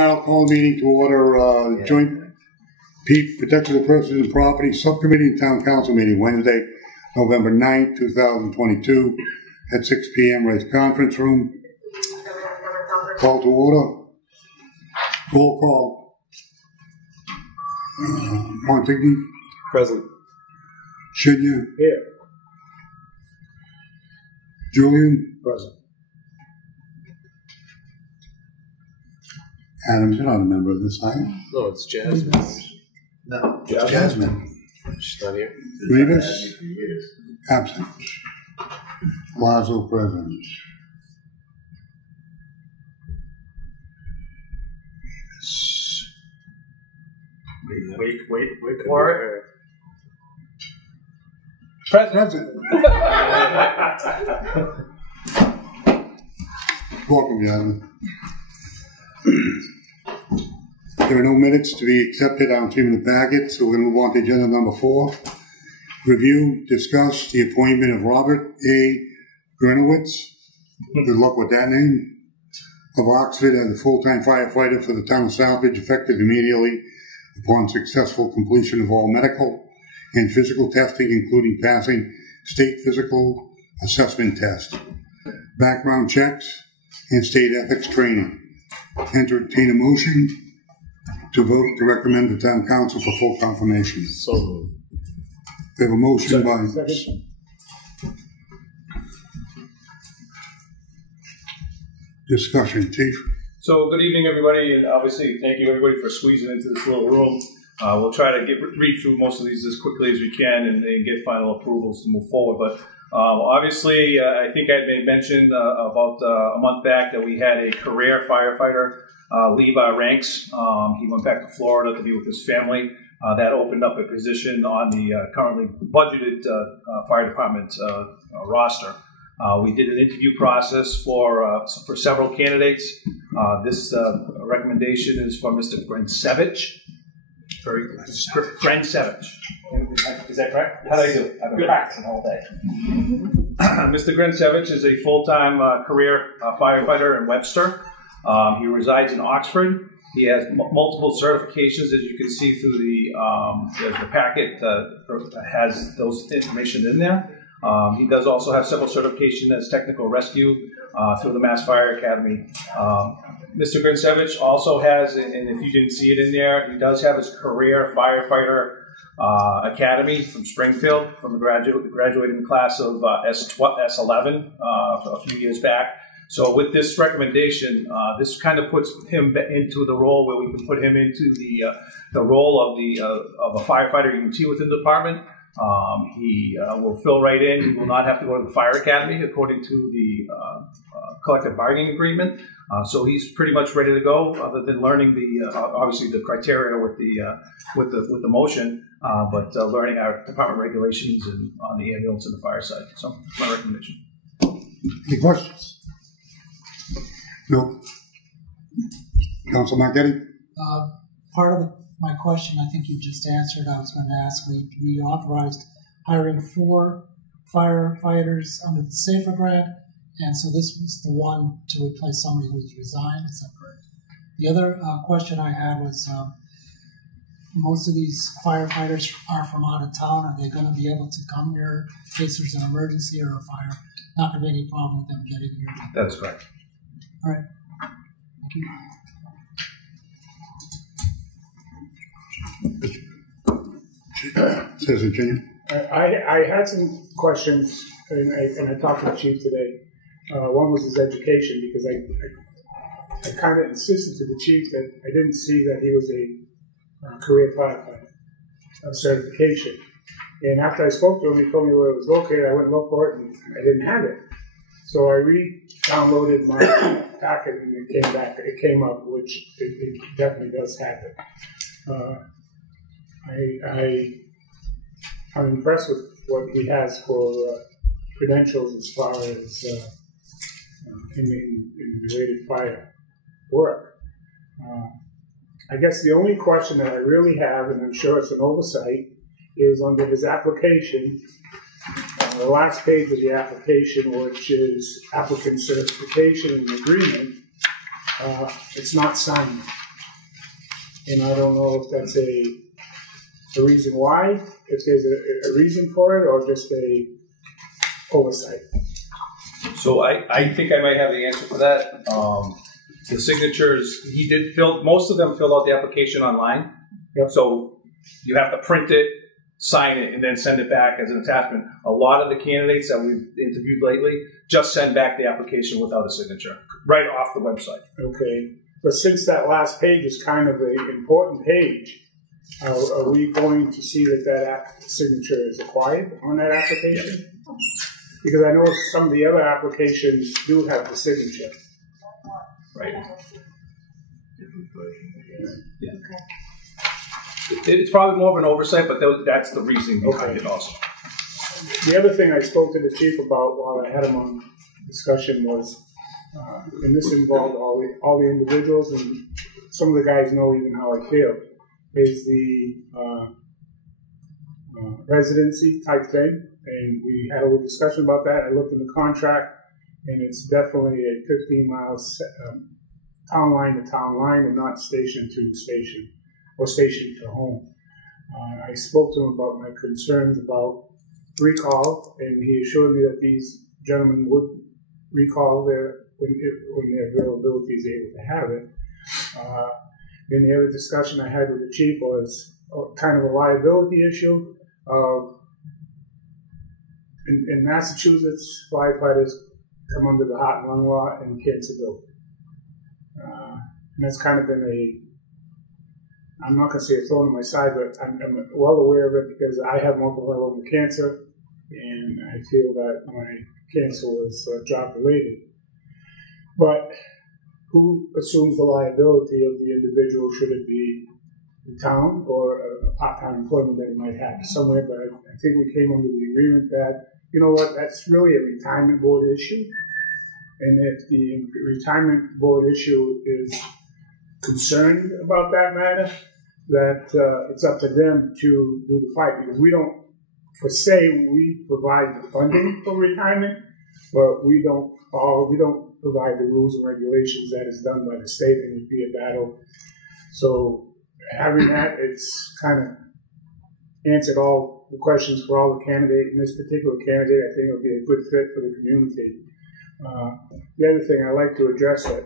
I'll call the meeting to order. Joint Protection of Persons and Property Subcommittee and Town Council meeting Wednesday, November 9th, 2022 at 6 p.m. Race Conference Room. Call to order. Roll call. Montigny. Present. Shinya. Here. Julian. Present. Adams, you're not a member of this, are you? No, it's Jasmine. No, Jasmine. She's not here. Rivas. Absent. Lazo present. Wait for it. Present. Welcome, Jasmine. There are no minutes to be accepted. I don't see them in the packet, so we're going to move on to agenda number 4. Review, discuss the appointment of Robert A. Grenowitz. Good luck with that name. Of Oxford as a full-time firefighter for the town of Southbridge, effective immediately upon successful completion of all medical and physical testing, including passing state physical assessment test, background checks, and state ethics training. Entertain a motion to vote to recommend the town council for full confirmation. So moved. We have a motion by discussion. Chief. So good evening, everybody, and obviously thank you everybody for squeezing into this little room. We'll try to read through most of these as quickly as we can and get final approvals to move forward. But obviously, I think I made mention about a month back that we had a career firefighter leave our ranks. He went back to Florida to be with his family. That opened up a position on the currently budgeted fire department roster. We did an interview process for several candidates. This recommendation is for Mr. Grensevich. Grensevich. Is that correct? How do I do it? I've been practicing all day. Mr. Grensevich is a full-time career firefighter in Webster. He resides in Oxford. He has multiple certifications, as you can see through the packet has those information in there. He does also have several certifications as technical rescue through the Mass Fire Academy. Mr. Grensevich also has, and if you didn't see it in there, he does have his career firefighter academy from Springfield, from the graduating class of S11 a few years back. So with this recommendation, this kind of puts him into the role where we can put him into the role of a firefighter you can see within the department. He will fill right in. He will not have to go to the fire academy according to the collective bargaining agreement. So he's pretty much ready to go, other than learning obviously the criteria with the motion, but learning our department regulations and on the ambulance and the fire side. So that's my recommendation. Any questions? No. Council Marchetti? Part of my question, I think you just answered. I was going to ask. We authorized hiring 4 firefighters under the SAFER grant, and so this was the one to replace somebody who was resigned. Is that correct? The other question I had was, most of these firefighters are from out of town. Are they going to be able to come here in case there's an emergency or a fire? Not going to be any problem with them getting here. That's correct. All right. Thank you. Citizen Junior. I had some questions, and I talked to the chief today. One was his education, because I kind of insisted to the chief that I didn't see that he was a career firefighter certification. And after I spoke to him, he told me where it was located. I went and looked for it, and I didn't have it. So I re-downloaded my packet, and it came back. It came up, which it definitely does have it. I'm impressed with what he has for credentials as far as in related fire work. I guess the only question that I really have, and I'm sure it's an oversight, is under his application, the last page of the application, which is applicant certification and agreement, it's not signed. and I don't know if that's a reason why, if there's a reason for it, or just a oversight. So I think I might have the answer for that. The signatures, he did fill, most of them filled out the application online. Yep. So you have to print it, sign it, and then send it back as an attachment. A lot of the candidates that we've interviewed lately just send back the application without a signature, right off the website. Okay, but since that last page is kind of an important page, are we going to see that signature is acquired on that application? Yes. Because I know some of the other applications do have the signature. Right. Okay. It's probably more of an oversight, but that's the reasoning behind it also. The other thing I spoke to the chief about while I had him on discussion was, and this involved all the individuals, and some of the guys know even how I feel, is the residency type thing. And we had a little discussion about that. I looked in the contract, and it's definitely a 15-mile town line to town line, and not station to station or station to home. I spoke to him about my concerns about recall, and he assured me that these gentlemen would recall when their availability is able to have it. Then the other discussion I had with the chief was kind of a liability issue. In Massachusetts, firefighters come under the heart and lung law and cancer bill. And that's kind of been I'm not going to say a thorn in my side, but I'm well aware of it because I have multiple myeloma cancer, and I feel that my cancer was job-related. But who assumes the liability of the individual? Should it be the town or a part-time employment that he might have somewhere? But I think we came under the agreement that, you know what, that's really a retirement board issue. And if the retirement board issue is concerned about that matter, that it's up to them to do the fight, because we don't, we provide the funding for retirement, but we don't provide the rules and regulations that is done by the state, and it'd be a battle. So having that, it's kind of answered all the questions for all the candidates. In this particular candidate, I think it'll be a good fit for the community. The other thing I like to address that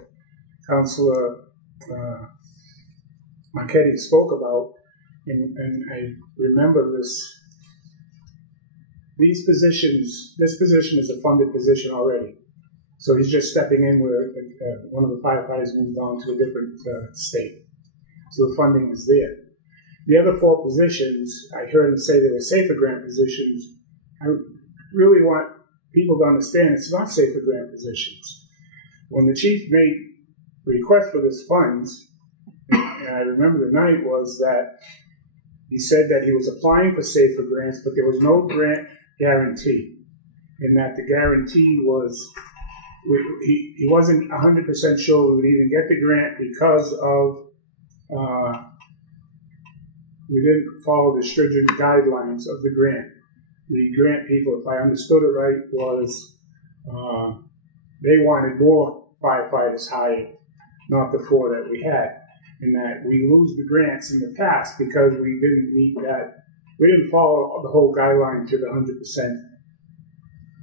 Councillor Marchetti spoke about, and I remember this position is a funded position already. So he's just stepping in where one of the firefighters moved on to a different state. So the funding is there. The other 4 positions, I heard him say they were safer grant positions. I really want people to understand it's not safer grant positions. When the chief made the request for this funds, and I remember the night, was that he said that he was applying for safer grants, but there was no grant guarantee, and that the guarantee was he wasn't 100% sure we would even get the grant because of we didn't follow the stringent guidelines of the grant. The grant people, if I understood it right, was they wanted more firefighters hired, not the 4 that we had. And that we lose the grants in the past because we didn't meet that. We didn't follow the whole guideline to the 100%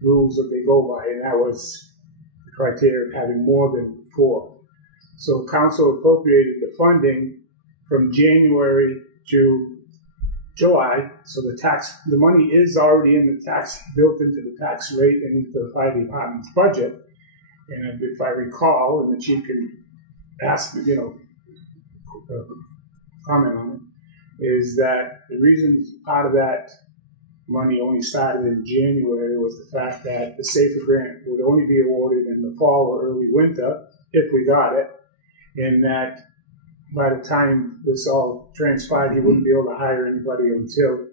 rules that they go by, and that was the criteria of having more than 4. So council appropriated the funding from January to July, so the money is already in the tax, built into the tax rate and into the fire department's budget. And if I recall, and the chief can ask, comment on it, is that the reason part of that money only started in January was the fact that the safer grant would only be awarded in the fall or early winter if we got it, and that by the time this all transpired, he wouldn't be able to hire anybody until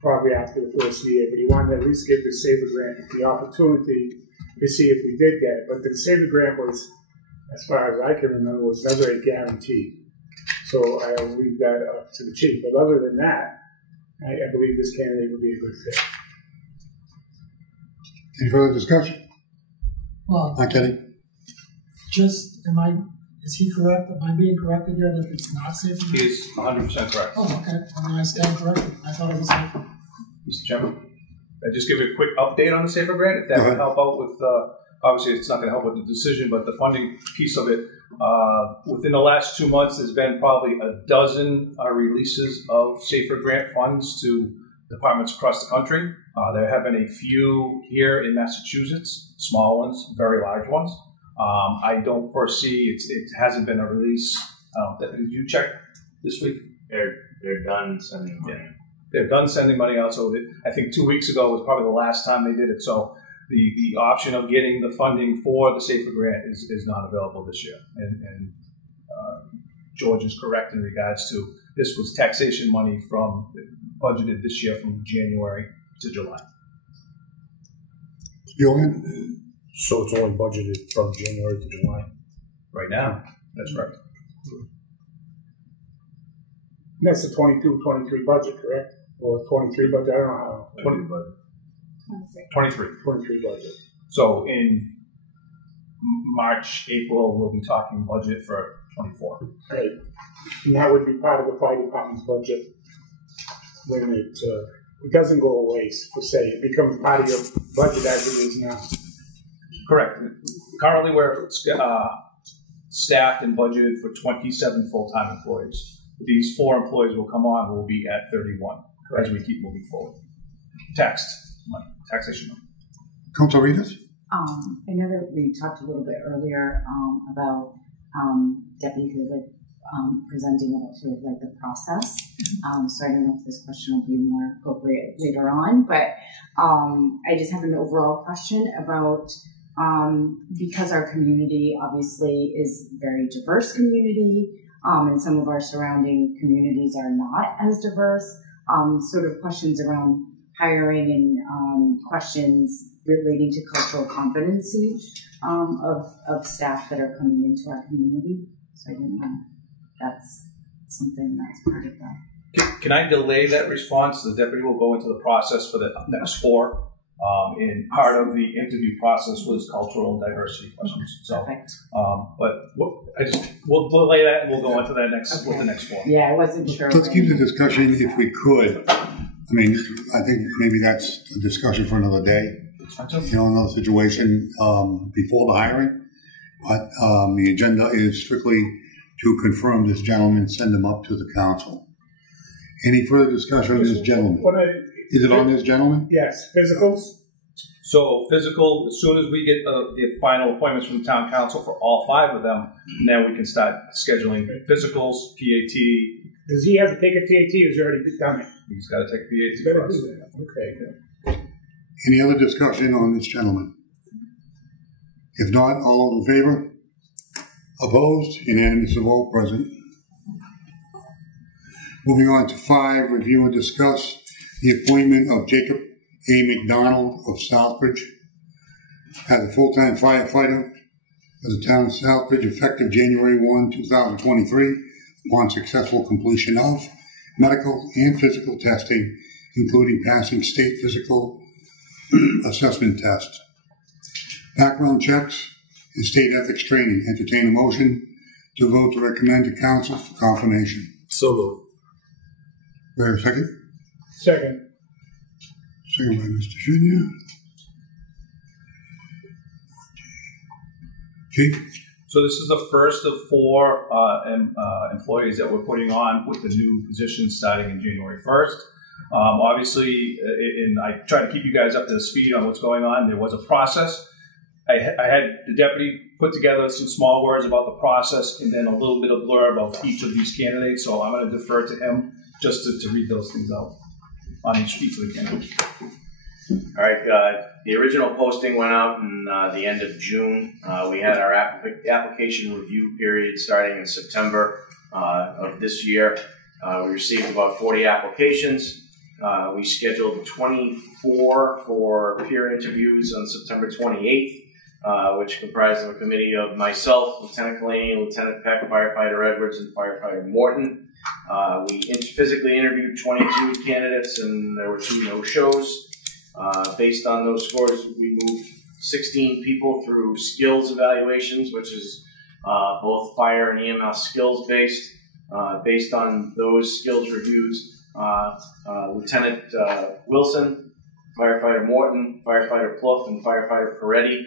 probably after the first year. But he wanted to at least give the safer grant the opportunity to see if we did get it. But the safer grant was, as far as I can remember, was never a guarantee. So I'll leave that up to the chief. But other than that, I believe this candidate would be a good fit. Any further discussion? Well, Not kidding. just Is he correct? Am I being corrected here that it's not safe for He grant? is 100% correct. Oh, okay. I mean, I stand corrected. I thought it was safe. Mr. Chairman, I just give you a quick update on the SAFER grant, if that would help out with, obviously it's not going to help with the decision, but the funding piece of it. Within the last 2 months, there's been probably a dozen releases of SAFER grant funds to departments across the country. There have been a few here in Massachusetts, small ones, very large ones. I don't foresee, it hasn't been a release. Did you check this week? They're done sending money. Yeah. They're done sending money out, so I think 2 weeks ago was probably the last time they did it. So the option of getting the funding for the SAFER grant is not available this year. And George is correct in regards to this was taxation money from budgeted this year from January to July. Julian? So it's only budgeted from January to July. Right now, that's right. That's the 22-23 budget, correct? Or 23 budget, I don't know how. 23. 23 budget. So in March, April, we'll be talking budget for 24. Right. And that would be part of the fire department's budget when it doesn't go away, per se. It becomes part of your budget as it is now. Correct. Currently, we're staffed and budgeted for 27 full-time employees. These 4 employees will come on, will be at 31 as we keep moving forward. Taxation money. Councilor Rivas? I know that we talked a little bit earlier about Deputy Hewlett presenting about sort of like the process. So I don't know if this question will be more appropriate later on, but I just have an overall question about because our community obviously is a very diverse community, and some of our surrounding communities are not as diverse, sort of questions around hiring and questions relating to cultural competency of staff that are coming into our community. So I didn't know if that's something that's part of that. Can I delay that response? The deputy will go into the process for the next 4. And part of the interview process was cultural diversity questions. So, Perfect. But we'll delay that and we'll go on to that next with the next 4. Yeah, I wasn't sure. Let's keep the discussion if we could. I mean, I think maybe that's a discussion for another day. You know, another situation before the hiring. But the agenda is strictly to confirm this gentleman, send him up to the council. Any further discussion on this gentleman? Is it on this gentleman? Yes, physicals. So physical, as soon as we get the final appointments from the town council for all 5 of them, now we can start scheduling physicals, PAT. Does he have to take a TAT or has he already done it? He's got to take He's PAT got to first. do that. Okay. Any other discussion on this gentleman? If not, all in favor? Opposed? Unanimous vote present. Moving on to 5, review and discuss the appointment of Jacob A. McDonald of Southbridge as a full-time firefighter for the town of Southbridge effective January 1, 2023 upon successful completion of medical and physical testing, including passing state physical assessment test, background checks, and state ethics training. Entertain a motion to vote to recommend to council for confirmation. So moved. Wait a second. Second. Second by Mr. Shinya. Chief? So this is the first of 4 employees that we're putting on with the new position starting in January 1st. Obviously, and I try to keep you guys up to speed on what's going on. There was a process. I had the deputy put together some small words about the process and then a little bit of blurb of each of these candidates. So I'm going to defer to him just to read those things out on each of the candidates. All right. The original posting went out in the end of June. We had our application review period starting in September of this year. We received about 40 applications. We scheduled 24 for peer interviews on September 28th, which comprised of a committee of myself, Lieutenant Kalani, Lieutenant Peck, Firefighter Edwards, and Firefighter Morton. We physically interviewed 22 candidates, and there were 2 no-shows. Based on those scores, we moved 16 people through skills evaluations, which is both fire and EMS skills based. Based on those skills reviews, Lieutenant Wilson, Firefighter Morton, Firefighter Plouffe, and Firefighter Peretti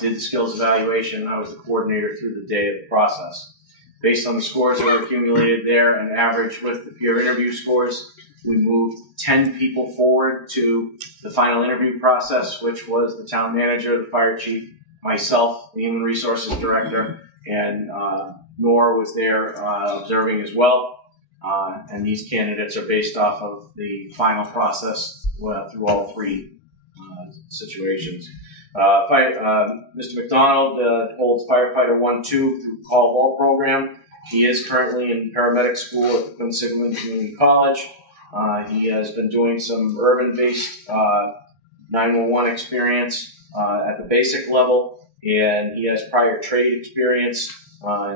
did the skills evaluation. I was the coordinator through the day of the process. Based on the scores that were accumulated there and average with the peer interview scores, we moved 10 people forward to the final interview process, which was the town manager, the fire chief, myself, the human resources director, and Nora was there observing as well. And these candidates are based off of the final process through all three situations. Mr. McDonald holds Firefighter 1-2 through Call Ball program. He is currently in paramedic school at the Quinn Sigmund Community College. He has been doing some urban-based 911 experience at the basic level, and he has prior trade experience,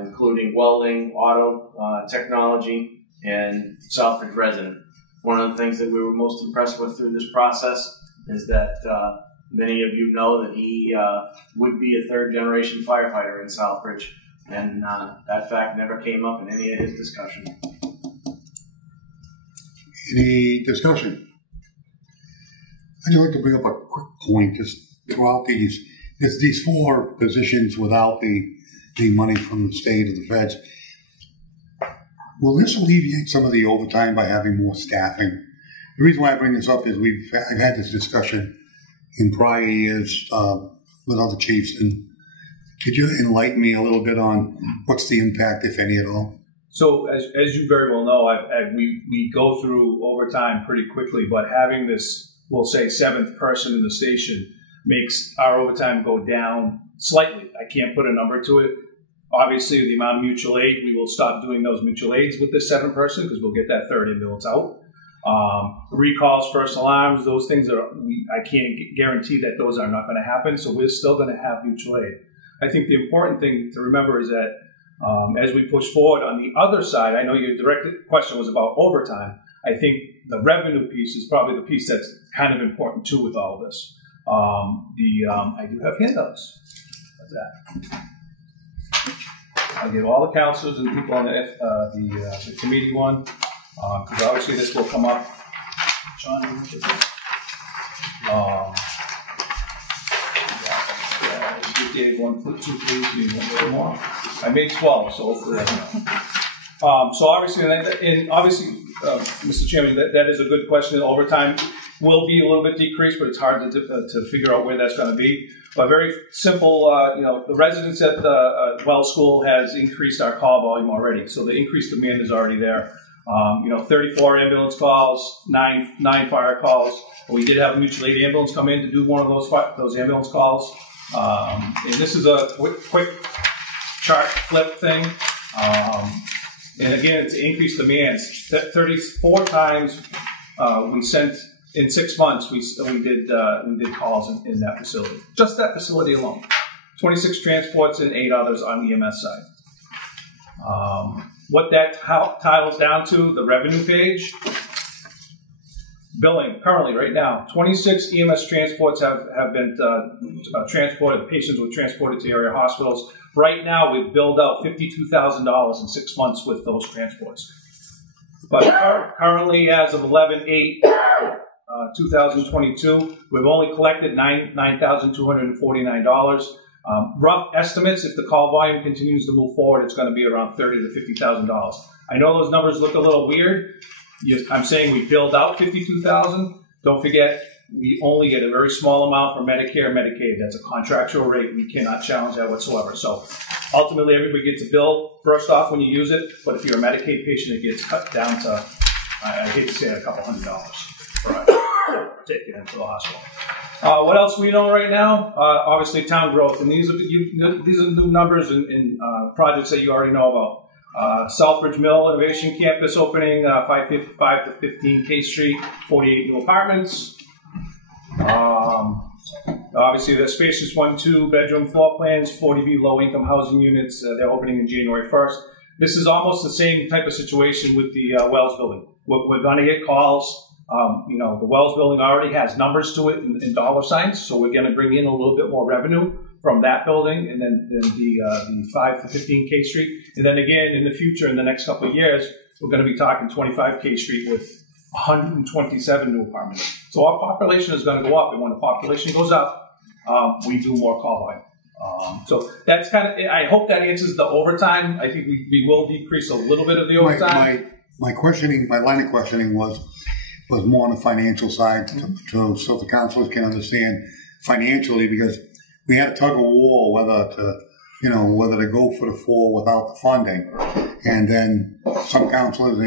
including welding, auto technology, and Southbridge resident. One of the things that we were most impressed with through this process is that many of you know that he would be a third-generation firefighter in Southbridge, and that fact never came up in any of his discussion. Any discussion? I'd like to bring up a quick point. Just throughout these four positions without the money from the state or the feds, will this alleviate some of the overtime by having more staffing? The reason why I bring this up is I've had this discussion in prior years with other chiefs, and could you enlighten me a little bit on what's the impact, if any, at all? So as you very well know, we go through overtime pretty quickly, but having this, we'll say, seventh person in the station makes our overtime go down slightly. I can't put a number to it. Obviously, the amount of mutual aid, we will stop doing those mutual aids with this seventh person because we'll get that third ambulance out. Recalls, first alarms, those things I can't guarantee that those are not going to happen, so we're still going to have mutual aid. I think the important thing to remember is that as we push forward on the other side, I know your direct question was about overtime. I think the revenue piece is probably the piece that's kind of important too with all of this. I do have handouts. What's that? I'll give all the counselors and people on the committee one, because obviously this will come up. John, you gave 1, 2, 3, maybe one little more. I made 12, so hopefully I know. So obviously, Mr. Chairman, that is a good question. Overtime will be a little bit decreased, but it's hard to figure out where that's going to be. But very simple, the residents at the Wells School has increased our call volume already, so the increased demand is already there. 34 ambulance calls, 9 fire calls. We did have a mutual aid ambulance come in to do one of those ambulance calls. And this is a quick chart flip thing. And again, it's increased demands. 34 times we sent in 6 months. We did calls in that facility, just that facility alone. 26 transports and 8 others on the EMS side. What that tiles down to, the revenue page. Billing, currently, right now, 26 EMS transports have been transported, patients were transported to area hospitals. Right now, we've billed out $52,000 in 6 months with those transports. But currently, as of 11/8/2022, we've only collected $9,249. Rough estimates, if the call volume continues to move forward, it's going to be around $30,000 to $50,000. I know those numbers look a little weird. I'm saying we billed out $52,000. Don't forget, we only get a very small amount for Medicare and Medicaid. That's a contractual rate. We cannot challenge that whatsoever. So ultimately, everybody gets a bill first off when you use it. But if you're a Medicaid patient, it gets cut down to, I hate to say it, a couple $100 for taking it to the hospital. What else we know right now? Obviously, town growth. And these are new numbers in projects that you already know about. Southbridge Mill Innovation Campus opening, 5 to 15 K Street, 48 new apartments. Obviously, the spacious 1-2 bedroom floor plans, 40B low-income housing units. They're opening in January 1st. This is almost the same type of situation with the Wells building. We're going to get calls. The Wells building already has numbers to it in dollar signs, so we're going to bring in a little bit more revenue. from that building, and then the 5 to 15 K Street. And then again, in the future, in the next couple of years, we're going to be talking 25 K Street with 127 new apartments. So our population is going to go up, and when the population goes up, we do more call volume. So that's kind of, I hope that answers the overtime. I think we will decrease a little bit of the overtime. My line of questioning was more on the financial side, so the councilors can understand financially, because we had a tug of war whether to go for the 4 without the funding. And then some councilors,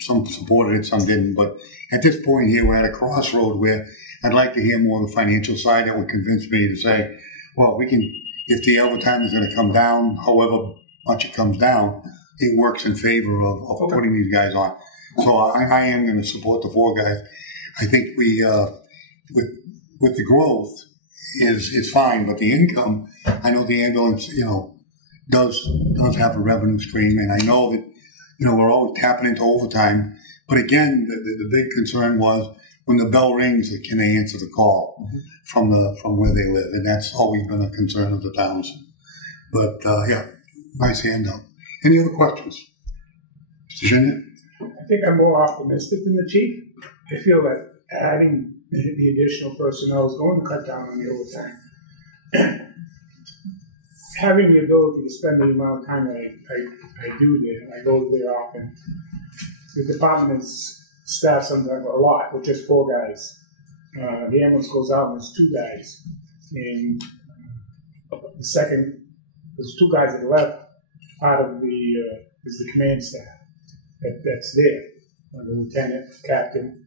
some supported it, some didn't. But at this point here, we're at a crossroad where I'd like to hear more of the financial side that would convince me to say, well, we can, if the overtime is going to come down, however much it comes down, it works in favor of putting these guys on. So I am going to support the 4 guys. I think we, with the growth is fine, but the income, I know the ambulance, does have a revenue stream, and I know that, we're always tapping into overtime. But again, the big concern was when the bell rings, can they answer the call from where they live? And that's always been a concern of the towns. But yeah, nice handout. Any other questions? Mr. Shinya? I think I'm more optimistic than the chief. I feel that adding the additional personnel is going to cut down on the overtime. Having the ability to spend the amount of time that I do there, I go there often. The department is staffed sometimes a lot with just 4 guys. The ambulance goes out and there's 2 guys. And there's 2 guys that left out of is the command staff that's there. The lieutenant, captain.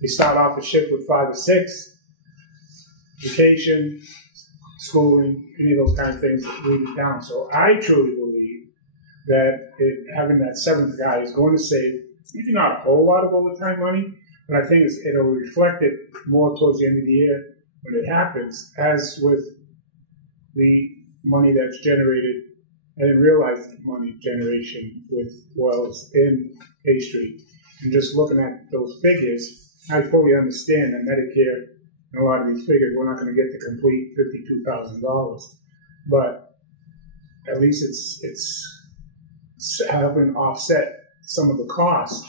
They start off a shift with 5 or 6. Vacation, schooling, any of those kind of things that lead it down. So I truly believe that having that 7th guy is going to save, maybe not a whole lot of overtime money, but I think it'll reflect it more towards the end of the year when it happens, as with the money that's generated. I didn't realize the money generation with wells in A Street. And just looking at those figures, I fully understand that Medicare and a lot of these figures, we're not going to get the complete $52,000. But at least it's helping offset some of the cost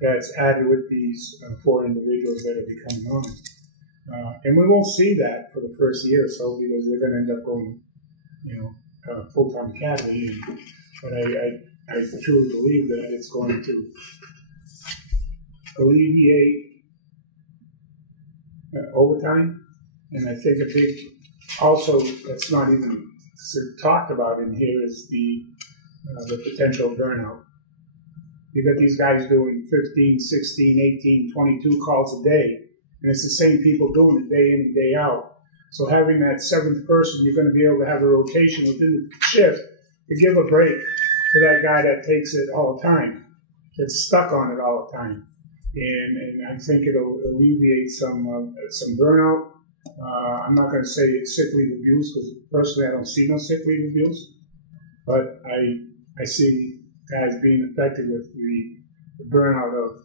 that's added with these 4 individuals that are becoming on. And we won't see that for the first year or so, because they're going to end up going, full-time academy. But I truly believe that it's going to alleviate overtime. And I think a big, also, that's not even talked about in here, is the potential burnout. You got these guys doing 15, 16, 18, 22 calls a day, and it's the same people doing it day in and day out. So having that 7th person, you're going to be able to have a rotation within the shift to give a break to that guy that takes it all the time, that's stuck on it all the time. And I think it'll alleviate some burnout. I'm not going to say it's sick leave abuse, because personally I don't see no sick leave abuse, but I see guys being affected with the burnout of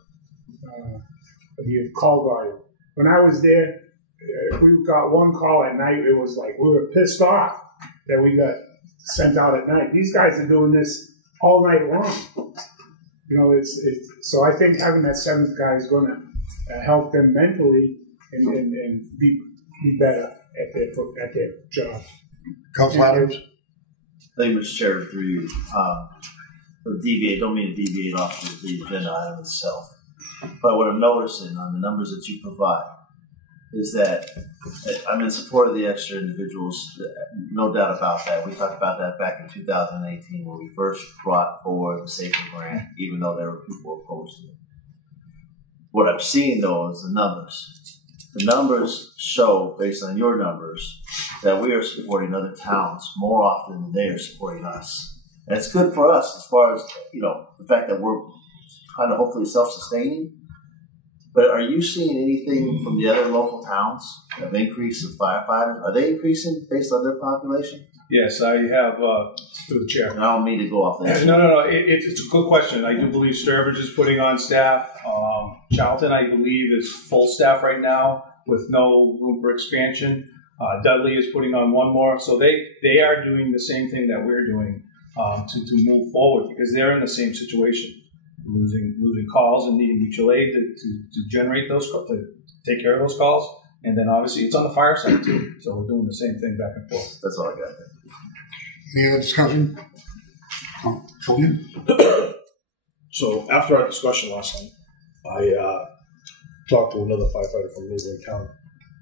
the call volume. When I was there, if we got one call at night, it was like we were pissed off that we got sent out at night. These guys are doing this all night long. So I think having that 7th guy is going to help them mentally and be better at their job. Council Adams? Thank you, Mr. Chair, through you. Don't mean to deviate off of the agenda item itself. But what I'm noticing on the numbers that you provide is that I'm in support of the extra individuals, no doubt about that. We talked about that back in 2018 when we first brought forward the Safer Grant, even though there were people opposed to it. What I'm seeing, though, is the numbers. The numbers show, based on your numbers, that we are supporting other towns more often than they are supporting us. And it's good for us as far as, the fact that we're kind of hopefully self-sustaining. But are you seeing anything from the other local towns of increase of firefighters? Are they increasing based on their population? Yes, I have, through the chair. And I don't mean to go off that. No. It's a good question. I do believe Sturbridge is putting on staff. Charlton, I believe, is full staff right now with no room for expansion. Dudley is putting on one more, so they are doing the same thing that we're doing to move forward, because they're in the same situation, losing calls and needing mutual aid to generate those, to take care of those calls, and then obviously it's on the fire side too, so we're doing the same thing back and forth. That's all I got. Any other discussion? Julian? So after our discussion last night, I talked to another firefighter from neighboring town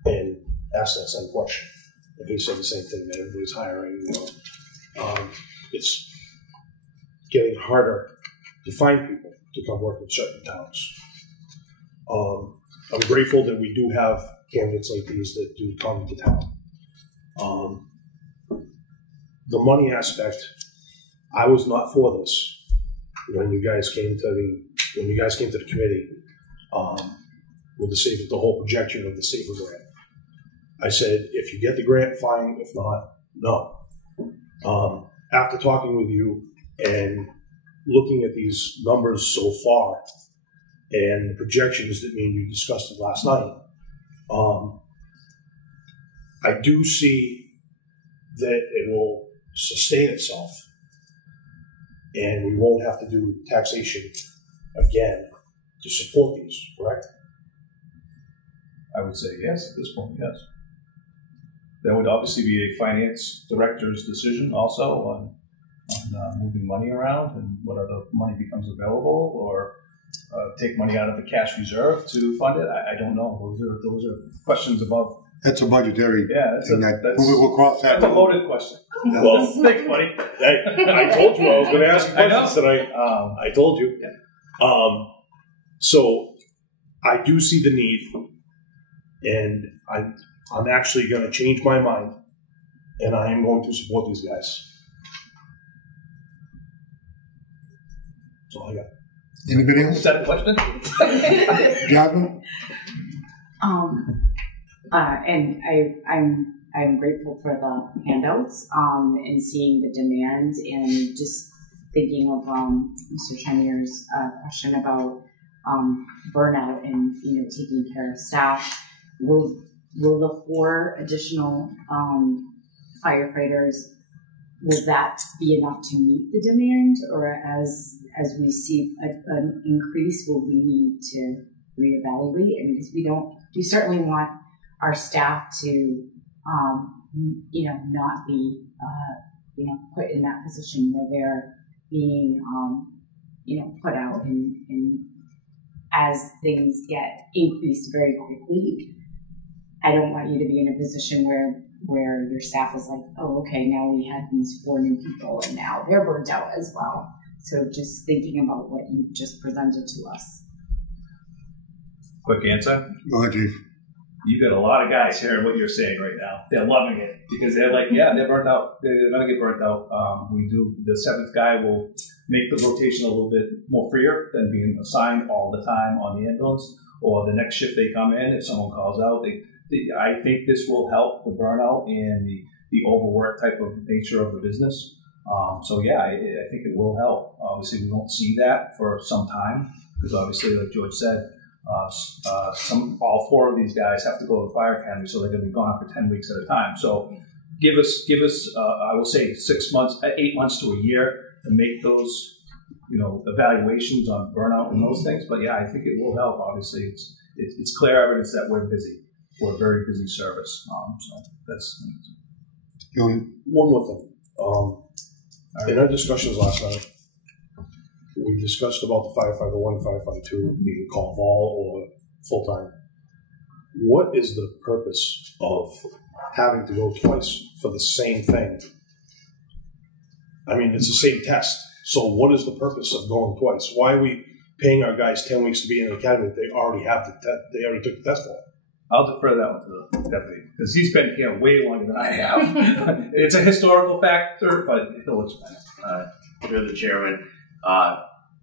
and asked that same question. And he said the same thing, that everybody's hiring. It's getting harder to find people to come work in certain towns. I'm grateful that we do have candidates like these that do come to town. The money aspect, I was not for this when you guys came to the committee with the whole projection of the SAFER grant. I said, if you get the grant, fine. If not, no. After talking with you and looking at these numbers so far and the projections that me and you discussed last night, I do see that it will sustain itself and we won't have to do taxation again to support these, correct? I would say yes at this point, yes. That would obviously be a finance director's decision also on moving money around and what other money becomes available, or take money out of the cash reserve to fund it. I don't know. Those are questions above. That's a budgetary. Yeah, we'll cross that. That's a loaded question. Well, thanks, buddy. I told you I was going to ask questions tonight. I told you. Yeah. So I do see the need, and I'm actually going to change my mind, and I am going to support these guys. That's all I got. Anybody else? Is that a question? Jasmine? And I'm grateful for the handouts and seeing the demand, and just thinking of Mr. Chenier's question about burnout and taking care of staff. Will the 4 additional firefighters, will that be enough to meet the demand, or as we see an increase, will we need to reevaluate? I mean, because we certainly want our staff to not be put in that position where they're being put out, and as things get increased very quickly, I don't want you to be in a position where your staff is like, oh, okay, now we had these 4 new people and now they're burnt out as well. So just thinking about what you just presented to us. Quick answer. Go ahead, Chief. You got a lot of guys hearing what you're saying right now. They're loving it because they're like, yeah, they're burnt out. They're going to get burnt out. The 7th guy will make the rotation a little bit more freer than being assigned all the time on the ambulance, or the next shift they come in, if someone calls out, I think this will help the burnout and the overwork type of nature of the business. So yeah, I think it will help. Obviously, we won't see that for some time because obviously, like George said, all 4 of these guys have to go to the fire academy, so they're going to be gone for 10 weeks at a time. So give us I will say 6 months, 8 months to a year to make those evaluations on burnout and those things. But yeah, I think it will help. Obviously, it's clear evidence that we're busy. We're a very busy service. So that's Julian? One more thing. In our discussions last night, we discussed about the firefighter 1 and firefighter 2 being call vol or full-time. What is the purpose of having to go twice for the same thing? I mean, it's the same test. So what is the purpose of going twice? Why are we paying our guys 10 weeks to be in the academy if they already have they already took the test for it? I'll defer that one to the deputy because he's been here way longer than I have. It's a historical factor, but he'll explain it. Through the chairman,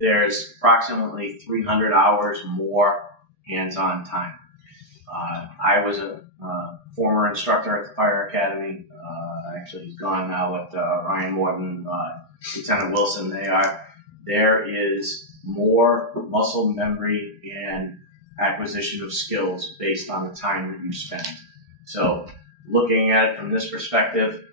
there's approximately 300 hours more hands-on time. I was a former instructor at the Fire Academy. Actually, he's gone now with Ryan Morton, Lieutenant Wilson. There is more muscle memory and acquisition of skills based on the time that you spend. So looking at it from this perspective,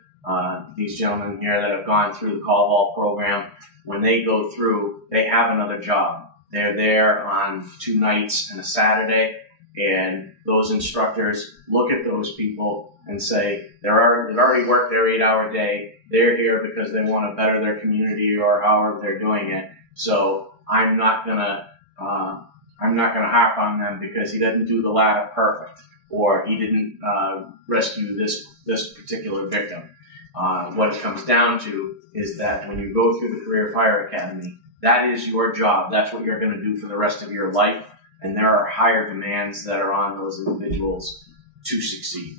these gentlemen here that have gone through the call hall program, when they go through, they have another job. They're there on 2 nights and a Saturday, and those instructors look at those people and say, they've already worked their 8-hour day. They're here because they want to better their community or however they're doing it. So I'm not gonna harp on them because he doesn't do the ladder perfect, or he didn't rescue this particular victim. What it comes down to is that when you go through the Career Fire Academy, that is your job. That's what you're going to do for the rest of your life, and there are higher demands that are on those individuals to succeed.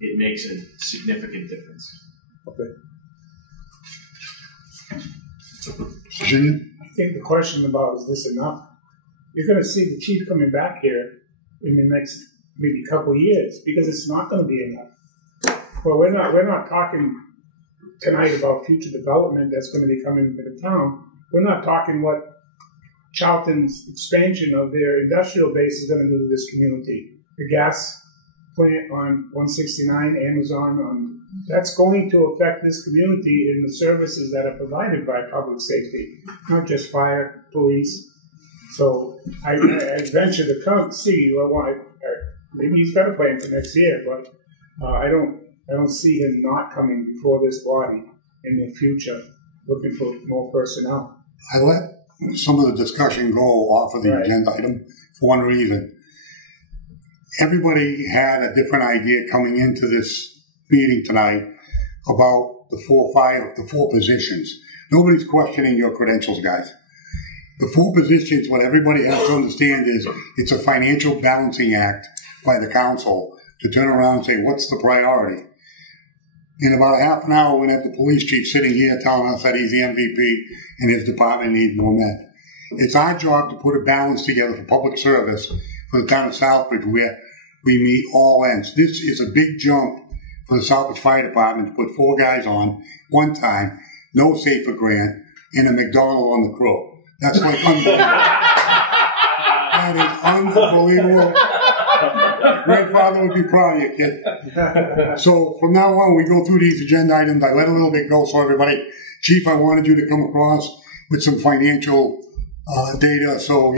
It makes a significant difference. Okay. Virginia? I think the question about is this enough? You're going to see the chief coming back here in the next maybe couple of years because it's not going to be enough. Well, we're not talking tonight about future development that's going to be coming into the town. We're not talking what Charlton's expansion of their industrial base is going to do to this community. The gas plant on 169, Amazon, that's going to affect this community in the services that are provided by public safety, not just fire, police. So I venture to come see. Well, maybe he's got a plan for next year, but I don't see him not coming before this body in the future, looking for more personnel. I let some of the discussion go off of the agenda item for one reason. Everybody had a different idea coming into this meeting tonight about the four positions. Nobody's questioning your credentials, guys. The 4 positions, what everybody has to understand is it's a financial balancing act by the council to turn around and say, what's the priority? In about a half an hour, we're going to have the police chief sitting here telling us that he's the MVP and his department needs more men. It's our job to put a balance together for public service for the town of Southbridge where we meet all ends. This is a big jump for the Southbridge Fire Department to put 4 guys on one time, no safer grant, and a McDonald on the crew. That's like unbelievable. That is unbelievable. Grandfather would be proud of you, kid. So from now on, we go through these agenda items. I let a little bit go, so everybody, Chief, I wanted you to come across with some financial data. So,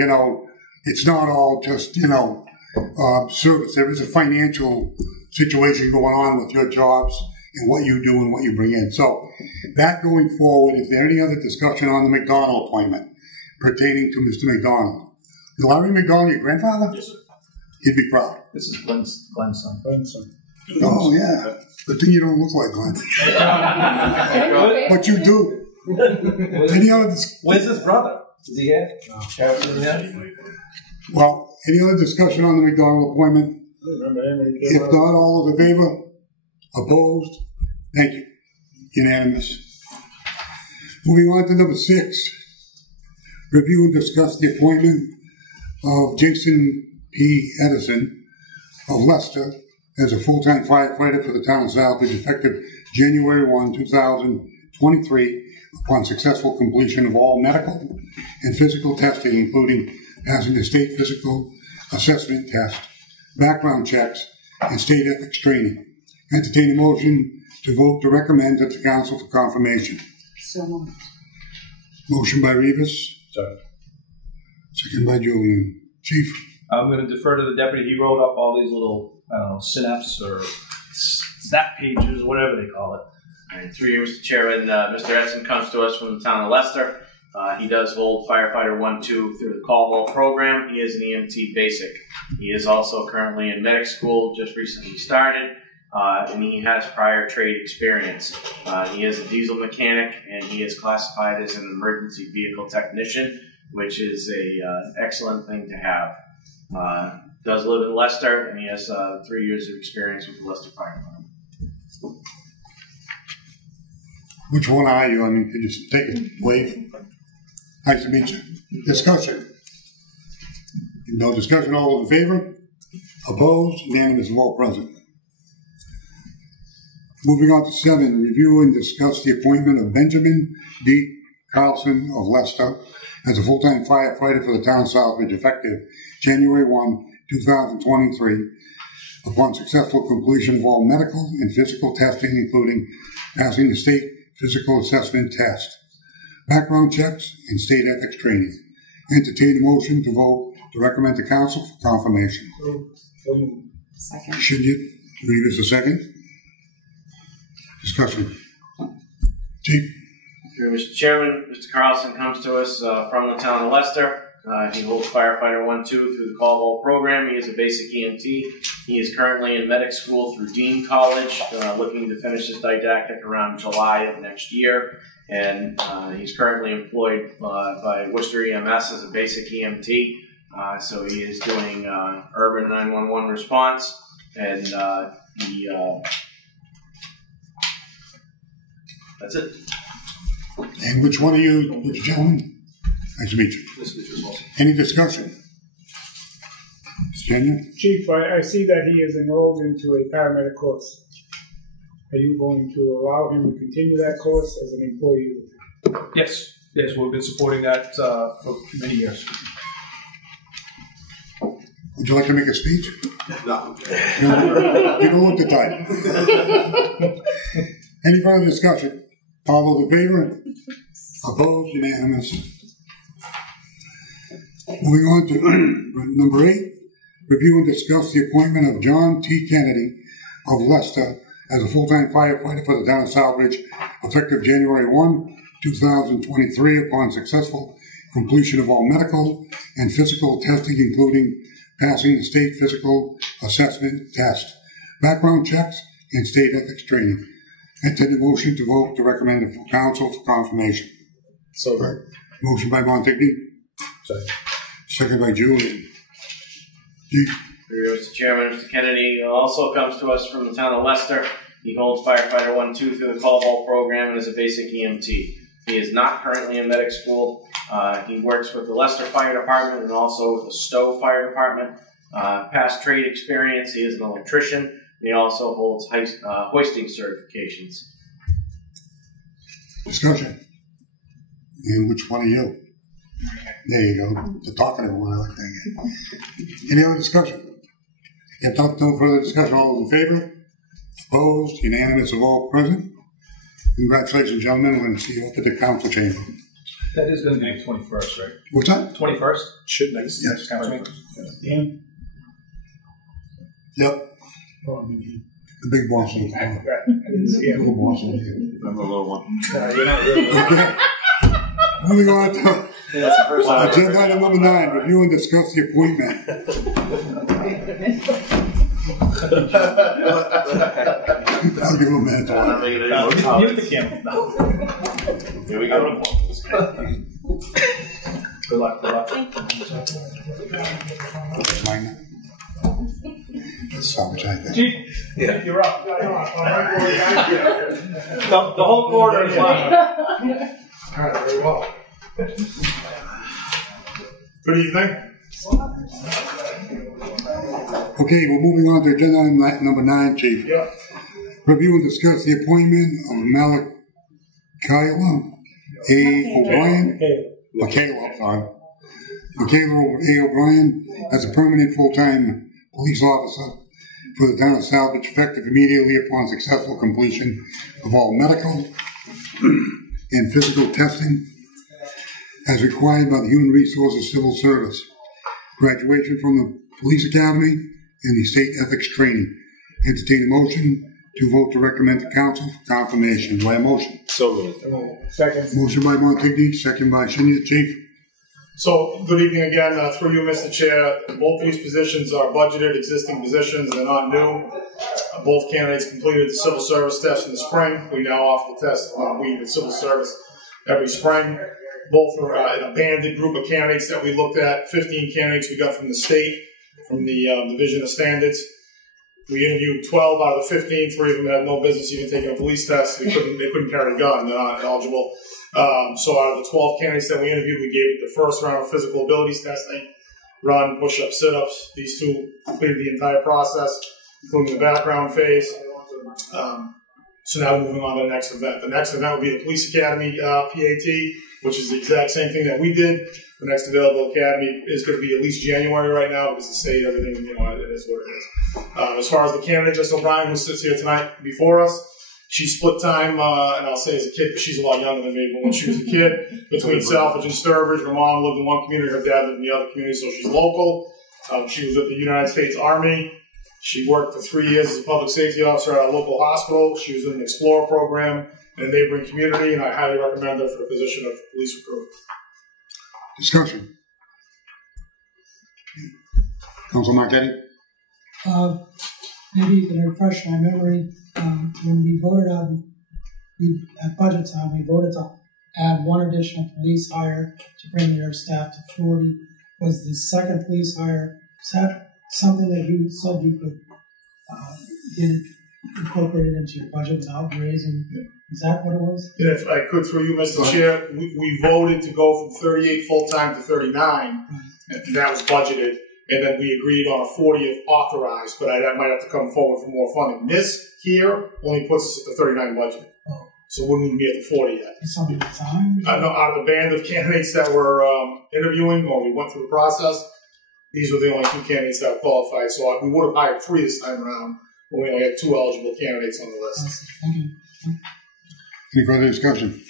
it's not all just, service. There is a financial situation going on with your jobs and what you do and what you bring in. So that going forward, is there any other discussion on the McDonald appointment pertaining to Mr. McDonald? Is Larry McDonald your grandfather? Yes, sir. He'd be proud. This is Glenn's son. Oh, yeah. Good thing you don't look like Glenn. But you do. Any other Where's his brother? Is he here? No. Well, any other discussion on the McDonald appointment? If not, all those in favor? Opposed? Thank you. Unanimous. Moving on to number 6. Review and discuss the appointment of Jason P. Edison of Leicester as a full-time firefighter for the town of Southbridge effective January 1, 2023 upon successful completion of all medical and physical testing, including passing the state physical assessment test, background checks, and state ethics training. Entertain a motion to vote to recommend to the council for confirmation. So moved. Motion by Rivas. Second by Julian. Chief. I'm going to defer to the deputy. He wrote up all these little, synapse or snap pages, whatever they call it. And through you, Mr. Chairman, Mr. Edson comes to us from the town of Leicester. He does hold firefighter 1-2 through the call hall program. He is an EMT basic. He is also currently in medic school, just recently started, and he has prior trade experience. He is a diesel mechanic, and he is classified as an emergency vehicle technician, which is an excellent thing to have. Does live in Leicester, and he has 3 years of experience with the Leicester Fire Department. Which one are you? I mean, could you just take a wave? Nice to meet you. Discussion. No discussion. All in favor? Opposed? Unanimous of all present. Moving on to 7. Review and discuss the appointment of Benjamin D. Carlson of Leicester as a full-time firefighter for the town of Southbridge effective January 1, 2023 upon successful completion of all medical and physical testing, including passing the state physical assessment test, background checks, and state ethics training. Entertain a motion to vote to recommend to council for confirmation. Second. Should you read as a second? Discussion. Chief? Mr. Chairman, Mr. Carlson comes to us from the town of Leicester. He holds firefighter 1-2 through the Caldwell program. He is a basic EMT. He is currently in medic school through Dean College, looking to finish his didactic around July of next year. And he's currently employed by Worcester EMS as a basic EMT. So he is doing urban 911 response, and that's it. And which one of you gentlemen? Nice to meet you. This is as well. Any discussion? Mr. Kenya? Chief, I see that he is enrolled into a paramedic course. Are you going to allow him to continue that course as an employee? Yes, we've been supporting that for many years. Would you like to make a speech? No. You don't look the type. Any further discussion? All those in favor? Opposed? Unanimous. Moving on to number 8. Review and discuss the appointment of John T. Kennedy of Leicester as a full-time firefighter for the town of Southbridge, effective January 1, 2023, upon successful completion of all medical and physical testing, including passing the state physical assessment test, background checks, and state ethics training. Entertain the motion to vote to recommend the council for confirmation. So, Motion by Montigny, second by Julian. Mr. Chairman, Mr. Kennedy also comes to us from the town of Leicester. He holds firefighter 1-2 through the Caldwell program and is a basic EMT. He is not currently in medic school. He works with the Leicester Fire Department and also with the Stowe Fire Department. Past trade experience, he is an electrician. He also holds hoisting certifications. Discussion. And which one are you? There you go. The talkative one, I like that. Any other discussion? If not, no further discussion. All those in favor? Opposed? Unanimous of all present? Congratulations, gentlemen. We're going to see you up at the council chamber. That is going to be the 21st, right? What's that? 21st? should next. Yes. Council meeting? Dan? Yep. The big boss is I here. forgot. I didn't see The him. little boss is here. I'm the little one. You're not really. Okay. Moving on to Yeah, that's the first time. agenda item number 9. Review and discuss the appointment. I'll give him a minute. I'm not making any more Mute the camera. No. Here we go. Good luck. Mine. Salvage, I think. Chief, Yeah. You're up. the whole corridor is locked. All right, very well. Good evening. Okay, we're moving on to agenda item number 9, Chief. Yeah. Review and discuss the appointment of Michaela A. O'Brien. Michaela A. O'Brien as a permanent full-time police officer for the town of Southbridge, effective immediately upon successful completion of all medical and physical testing as required by the Human Resources Civil Service, graduation from the Police Academy, and the State Ethics Training. Entertain a motion to vote to recommend to council for confirmation. Do I have a motion? So moved. Second. Motion by Montigny, second by Shinya. Chief? So, good evening again. Through you, Mr. Chair. Both these positions are budgeted existing positions. They're not new. Both candidates completed the civil service test in the spring. We now offer the test the civil service every spring. Both are a banded group of candidates that we looked at. 15 candidates we got from the state, from the Division of Standards. We interviewed 12 out of the 15. 3 of them had no business even taking a police test. They couldn't carry a gun. They're not eligible. So out of the 12 candidates that we interviewed, we gave the first round of physical abilities testing, run, push-ups, sit-ups. These 2 completed the entire process, including the background phase. So now moving on to the next event. The next event will be the Police Academy PAT, which is the exact same thing that we did. The next available academy is going to be at least January right now because the state, everything, it is what it is. As far as the candidate, Miss O'Brien, who sits here tonight before us, she split time, and I'll say as a kid, because she's a lot younger than me, but when she was a kid, between Southbridge and Sturbridge, her mom lived in one community, her dad lived in the other community, so she's local. She was with the United States Army. She worked for 3 years as a public safety officer at a local hospital. She was in an Explorer program in a neighboring community, and I highly recommend her for the position of police recruit. Discussion. Council Marquetti? Maybe you can refresh my memory. When we voted at budget time, we voted to add one additional police hire to bring your staff to 40. Was the second police hire, is that something that you said you could get incorporated into your budget without raising? Is that what it was? And if I could, through you, Mr. Chair, we voted to go from 38 full-time to 39, and that was budgeted. And then we agreed on a 40th authorized, but I might have to come forward for more funding. This here only puts us at the 39 budget. Oh. So we wouldn't be at the 40 yet. Something at the time? No, out of the band of candidates that were interviewing, or we went through the process, these were the only 2 candidates that qualified. So we would have hired 3 this time around, but we only had 2 eligible candidates on the list. Thank you. Any further discussion?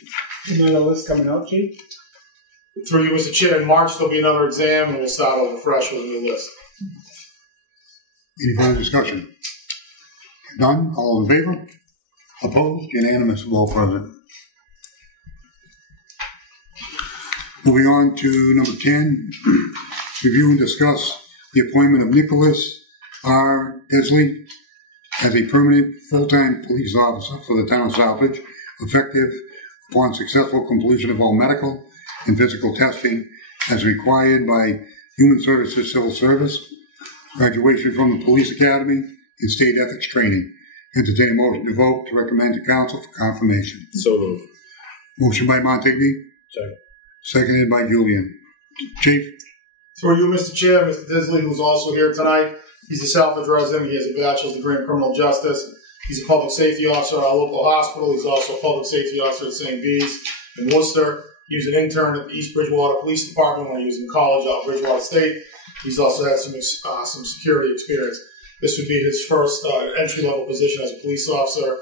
Another list coming out, Chief? Through you, Mr. Chair, in March there'll be another exam, and we'll start over fresh with a new list. Any further discussion? None? All in favor? Opposed? Unanimous of all present. Moving on to number 10, review and discuss the appointment of Nicholas R. Esley as a permanent full-time police officer for the town of Southbridge, effective upon successful completion of all medical and physical testing as required by Human Services Civil Service, graduation from the Police Academy, and state ethics training. Entertain a motion to vote to recommend to council for confirmation. So moved. Motion by Montague. Second. Seconded by Julian. Chief? Through you, Mr. Chair, Mr. Disley, who's also here tonight. He's a Southbridge resident. He has a bachelor's degree in criminal justice. He's a public safety officer at our local hospital. He's also a public safety officer at St. V's in Worcester. He was an intern at the East Bridgewater Police Department when he was in college out of Bridgewater State. He's also had some security experience. This would be his first entry-level position as a police officer,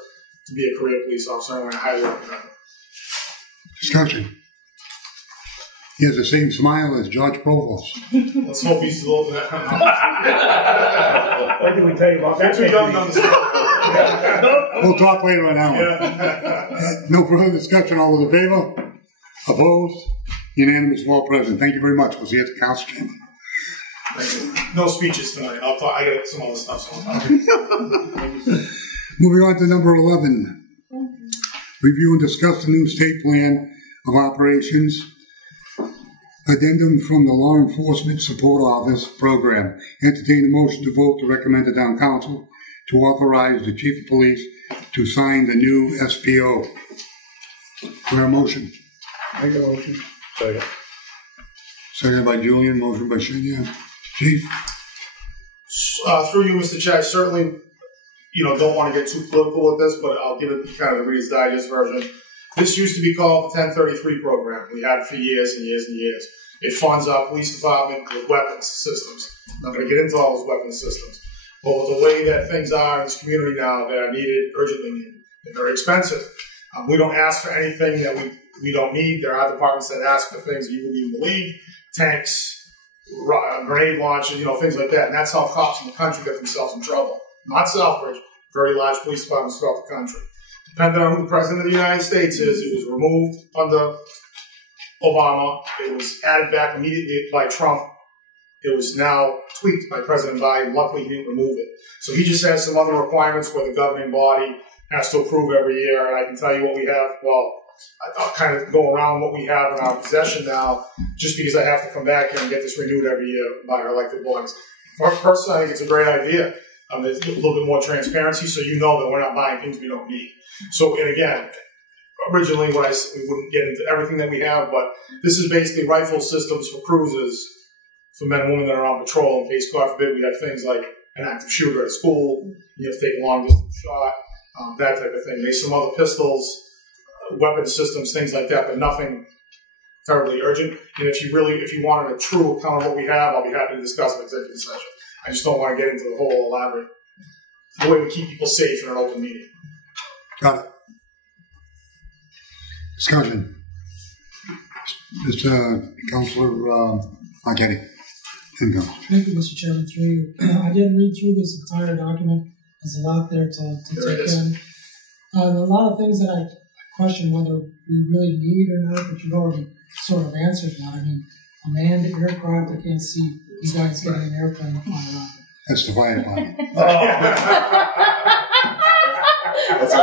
to be a career police officer, and I highly recommend it. Discussion. He has the same smile as George Provost. Let's hope he's a little bit. What did we tell you about that? Too young to understand. We'll talk later on that one. Yeah. No further discussion. All those in favor? Opposed? Unanimous of all present. Thank you very much. We'll see you at the council chamber. No speeches tonight. I'll talk. I got some other stuff. So Moving on to number 11. Review and discuss the new state plan of operations. Addendum from the Law Enforcement Support Office program. Entertain a motion to vote to recommend the town council to authorize the chief of police to sign the new SPO. For a motion. Make a motion. Second. Seconded by Julian. Motion by Shania. Chief? through you, Mr. Chair, I certainly, don't want to get too political with this, but I'll give it kind of the Reader's Digest version. This used to be called the 1033 program. We had it for years and years and years. It funds our police department with weapons systems. I'm not going to get into all those weapons systems. But with the way that things are in this community now, they are needed, urgently needed. They're very expensive. We don't ask for anything that we don't need. There are departments that ask for things you wouldn't even believe. Tanks, grenade launchers, things like that. And that's how cops in the country get themselves in trouble. Not Southbridge, very large police departments throughout the country. Depending on who the President of the United States is, it was removed under Obama. It was added back immediately by Trump. It was now tweaked by President Biden. Luckily, he didn't remove it. So he just has some other requirements where the governing body has to approve every year. And I can tell you what we have. Well, I'll kind of go around what we have in our possession now, just because I have to come back here and get this renewed every year by our elected bodies. Personally, I think it's a great idea. There's a little bit more transparency, so you know that we're not buying things we don't need. So, and again, originally we wouldn't get into everything that we have, but this is basically rifle systems for cruisers, for men and women that are on patrol in case, God forbid, we have things like an active shooter at school, you have to take a long distance shot. that type of thing. There's some other pistols, weapon systems, things like that, but nothing terribly urgent. And if you wanted a true account of what we have, I'll be happy to discuss in executive session. I just don't want to get into the whole elaborate the way we keep people safe in an open meeting. Got it. Discussion. Mr. Councilor Marquetti. Thank you, Mr. Chairman. Through you. I did read through this entire document. There's a lot there to take in. A lot of things that I question whether we really need or not, but you've already sort of answered that. I mean, a manned aircraft, I can't see you guys getting an airplane to fly around. That's the fire department. That's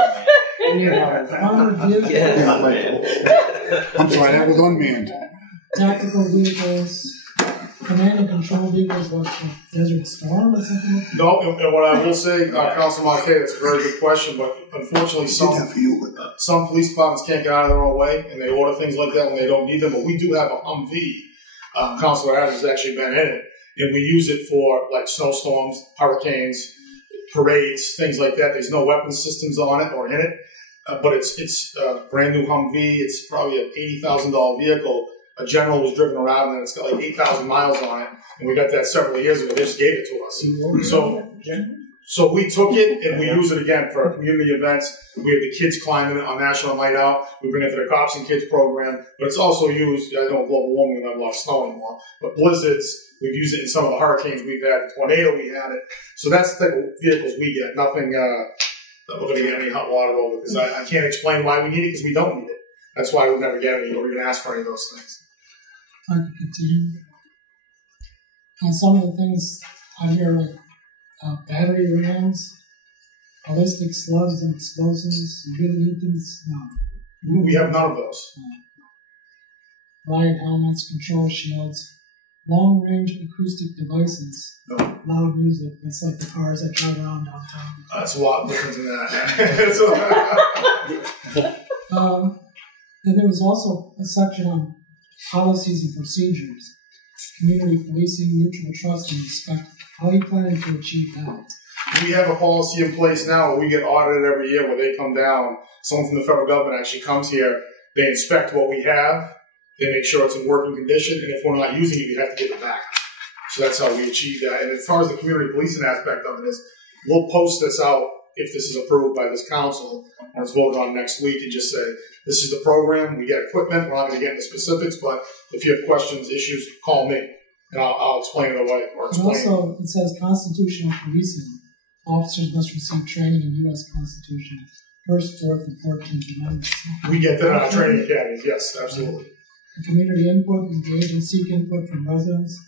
unmanned. Armored vehicles, I'm sorry, that was unmanned. tactical vehicles, command and control vehicles, what, Desert Storm or something? No, and what I will say, Councilman Marquette, it's a very good question, but unfortunately some police departments can't get out of their own way, and they order things like that when they don't need them, but we do have a Humvee. Councilor Adams has actually been in it, and we use it for like snowstorms, hurricanes, parades, things like that. There's no weapon systems on it or in it, but it's a brand new Humvee. It's probably an $80,000 vehicle. A general was driven around and it's got like 8,000 miles on it, and we got that several years ago. They just gave it to us. So we took it and we use it again for community events. We have the kids climbing it on National Night Out. We bring it to the Cops and Kids program, but it's also used. I know global warming, we don't have a lot of snow anymore, but blizzards. We've used it in some of the hurricanes we've had. The tornado, we had it. So that's the type of vehicles we get. Nothing that we're going to get any hot water over, because I can't explain why we need it, because we don't need it. That's why we'd never get any or even ask for any of those things. I can continue. Some of the things I hear, like battery rams, ballistic slugs and explosives. You really need these? No. We have none of those. Riot helmets, control shields, long-range acoustic devices, loud music. It's like the cars that drive around downtown. That's a lot different than that. Then there was also a section on policies and procedures, community policing, mutual trust, and respect. How are you planning to achieve that? We have a policy in place now where we get audited every year where they come down. Someone from the federal government actually comes here. They inspect what we have. They make sure it's in working condition. And if we're not using it, we have to give it back. So that's how we achieve that. And as far as the community policing aspect of it is, we'll post this out if this is approved by this council and it's voted on next week, and just say, this is the program, we get equipment, we're not going to get into specifics, but if you have questions, issues, call me, and I'll explain it away. And also, it says constitutional policing. Officers must receive training in U.S. Constitution, 1st, 4th, and 14th Amendments. We get that in our training academies, yes, absolutely. And community input, engage and seek input from residents.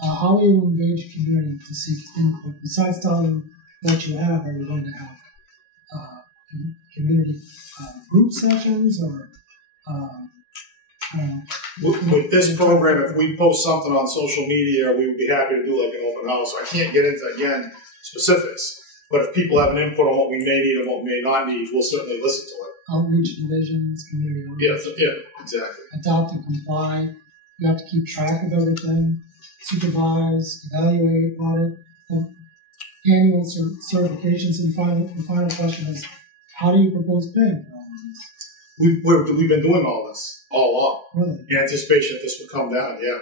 How will you engage community to seek input? Besides telling what you have, are you going to have community group sessions or with this program, if we post something on social media, we would be happy to do like an open house. I can't get into, again, specifics, but if people have an input on what we may need and what we may not need, we'll certainly listen to it. Outreach divisions, community outreach. Yeah, exactly. Adopt and comply. You have to keep track of everything, supervise, evaluate, audit, annual certifications, and the final question is, how do you propose paying for all of this? We've been doing all this all along. Really? In anticipation that this would come down, yeah.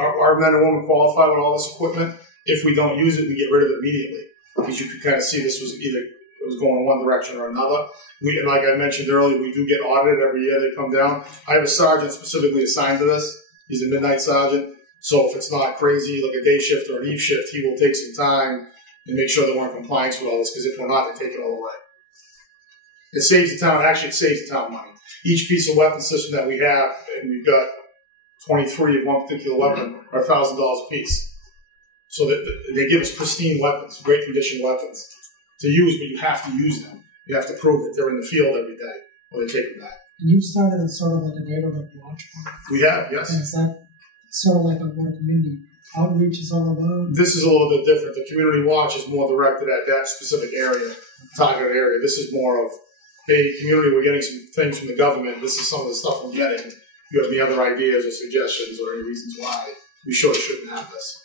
Our men and women qualify with all this equipment. If we don't use it, we get rid of it immediately. Because you could kind of see this was it was going in one direction or another. And like I mentioned earlier, we do get audited every year. They come down. I have a sergeant specifically assigned to this. He's a midnight sergeant. So if it's not crazy, like a day shift or an eve shift, he will take some time and make sure that we're in compliance with all this. Because if we're not, they take it all away. It saves the town. Actually, it saves the town money. Each piece of weapon system that we have, and we've got 23 of one particular weapon, are $1,000 a piece. So that they give us pristine weapons, great condition weapons to use, but you have to use them. You have to prove that they're in the field every day, or they take them back. And you've started as sort of like a neighborhood watch party. We have, yes. And is that sort of like what a community outreach is all about? This is a little bit different. The community watch is more directed at that specific area, targeted area. This is more of, hey, community, we're getting some things from the government. This is some of the stuff we're getting. If you have any other ideas or suggestions or any reasons why we sure shouldn't have this.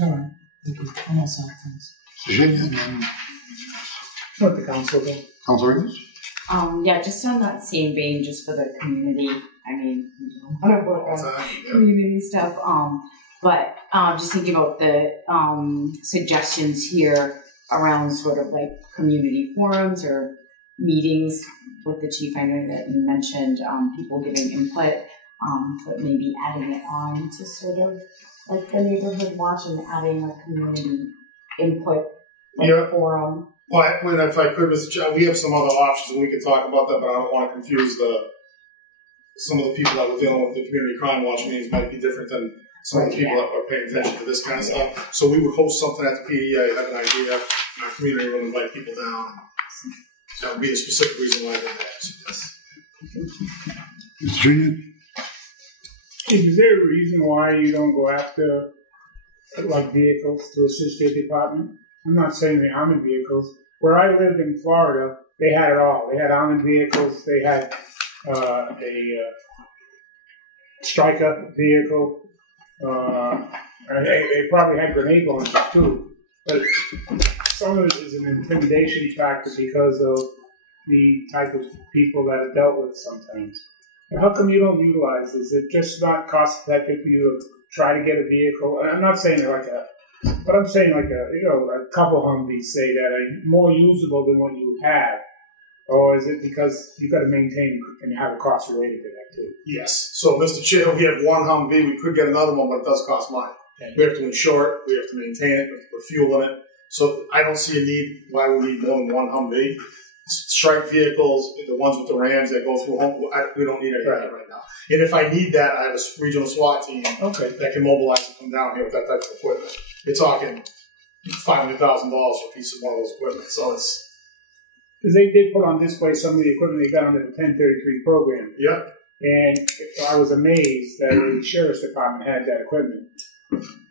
All right. Thank you. I'm all set. Thanks. What the council does. Councilor Rivers? Yeah, just on that same vein, just for the community. I mean, we don't want to work on community stuff. But just thinking about the suggestions here around sort of like community forums or meetings with the chief. I know that you mentioned people giving input, but maybe adding it on to sort of like the neighborhood watch and adding a community input forum. Well, if I could, Mr. Chair, we have some other options and we could talk about that, but I don't want to confuse some of the people that we're dealing with. The community crime watch meetings might be different than some of the people that are paying attention to this kind of stuff. So we would host something at the PDA, have an idea, and our community would invite people down. That would be the specific reason why I did that. Yes. Mr. Junior? Is there a reason why you don't go after like vehicles to assist your department? I'm not saying the armored vehicles. Where I lived in Florida, they had it all. They had armored vehicles. They had a striker vehicle. They probably had grenade launchers too. But some of it is an intimidation factor because of the type of people that are dealt with sometimes. And how come you don't utilize this? Is it just not cost effective for you to try to get a vehicle? And I'm not saying but I'm saying a couple Humvees, say, that are more usable than what you have. Or is it because you've got to maintain and have a cost related to that too? Yes. So, Mr. Chair, we have one Humvee. We could get another one, but it does cost money. Okay. We have to insure it. We have to maintain it. We have to put fuel in it. So I don't see a need why we need more than one Humvee. Strike vehicles, the ones with the Rams that go through home, we don't need any of that right now. And if I need that, I have a regional SWAT team that can mobilize and come down here with that type of equipment. You're talking $500,000 for a piece of one of those equipment. So it's... Because they did put on display some of the equipment they got under the 1033 program. Yep. And I was amazed that the sheriff's department had that equipment.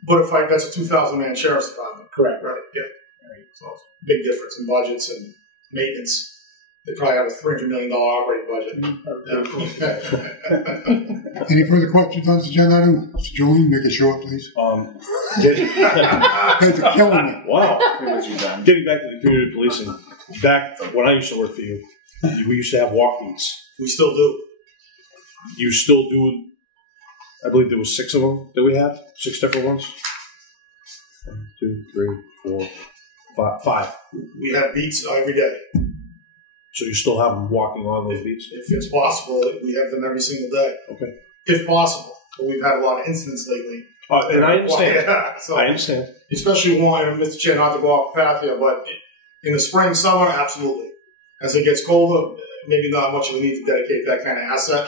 But that's a 2,000-man sheriff's department. Correct. Right, yeah. Right. So it's a big difference in budgets and maintenance. They probably have a $300 million operating budget. Any further questions on this agenda item? Mr. Julian, make it short, please. Guys are killing me. Wow. Getting back to the community policing, back when I used to work for you, we used to have walk beats. We still do. You still do? I believe there was 6 of them that we had. 6 different ones. 1, 2, 3, 4, 5. We have beats every day. So you still have them walking on those beats? If it's possible, we have them every single day. Okay. If possible. But we've had a lot of incidents lately. And I understand. So, I understand. Especially one, Mr. Chair, not to go off the path here, but in the spring, summer, absolutely. As it gets colder, maybe not much of a need to dedicate that kind of asset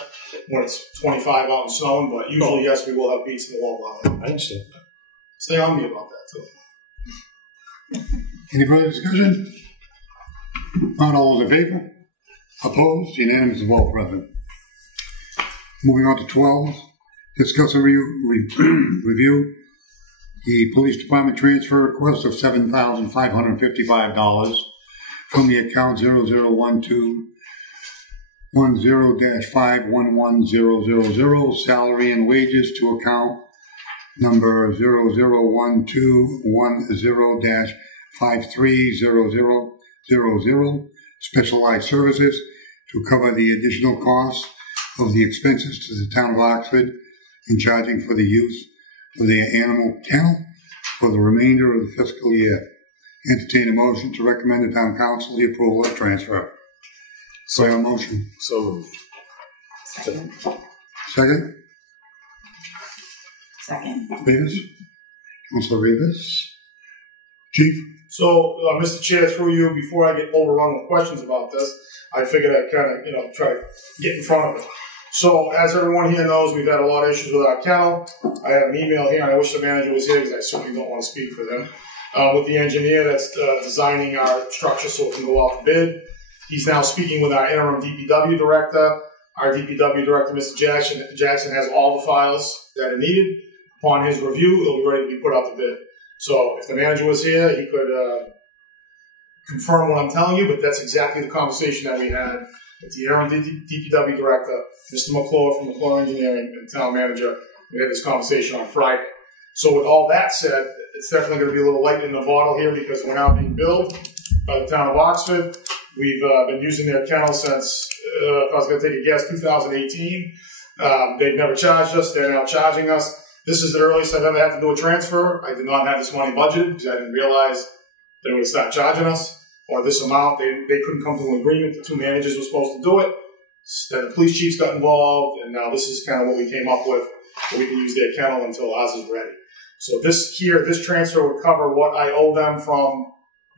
when it's 25 out and snowing, but usually, yes, we will have beats in the wall. I understand. Stay on me about that, too. Any further discussion? Not all those in favor? Opposed? Unanimous of all present. Moving on to 12. Discuss and review the police department transfer request of $7,555 from the account 001210-51100 salary and wages to account number 001210-530000 specialized services to cover the additional costs of the expenses to the town of Oxford in charging for the use of their animal kennel for the remainder of the fiscal year. Entertain a motion to recommend the town council the approval of transfer. So I have a motion. So moved. Second? Second. Rivas? Councilor Rivas? Chief? So, Mr. Chair, through you, before I get overrun with questions about this, I figured I'd kind of, try to get in front of it. So, as everyone here knows, we've had a lot of issues with our kennel. I have an email here, and I wish the manager was here because I certainly don't want to speak for them. With the engineer that's designing our structure so it can go out to bid. He's now speaking with our interim DPW director. Our DPW director, Mr. Jackson, has all the files that are needed. Upon his review, it'll be ready to be put out to bid. So if the manager was here, he could confirm what I'm telling you, but that's exactly the conversation that we had with the interim DPW director, Mr. McClure from McClure Engineering, and town manager. We had this conversation on Friday. So with all that said, it's definitely going to be a little lightning in the bottle here because we're now being billed by the town of Oxford. We've been using their kennel since, if I was going to take a guess, 2018. They've never charged us. They're now charging us. This is the earliest I've ever had to do a transfer. I did not have this money budgeted because I didn't realize they would start charging us or this amount. They couldn't come to an agreement. The two managers were supposed to do it. Then the police chiefs got involved, and now this is kind of what we came up with. We can use their kennel until ours is ready. So this transfer would cover what I owe them from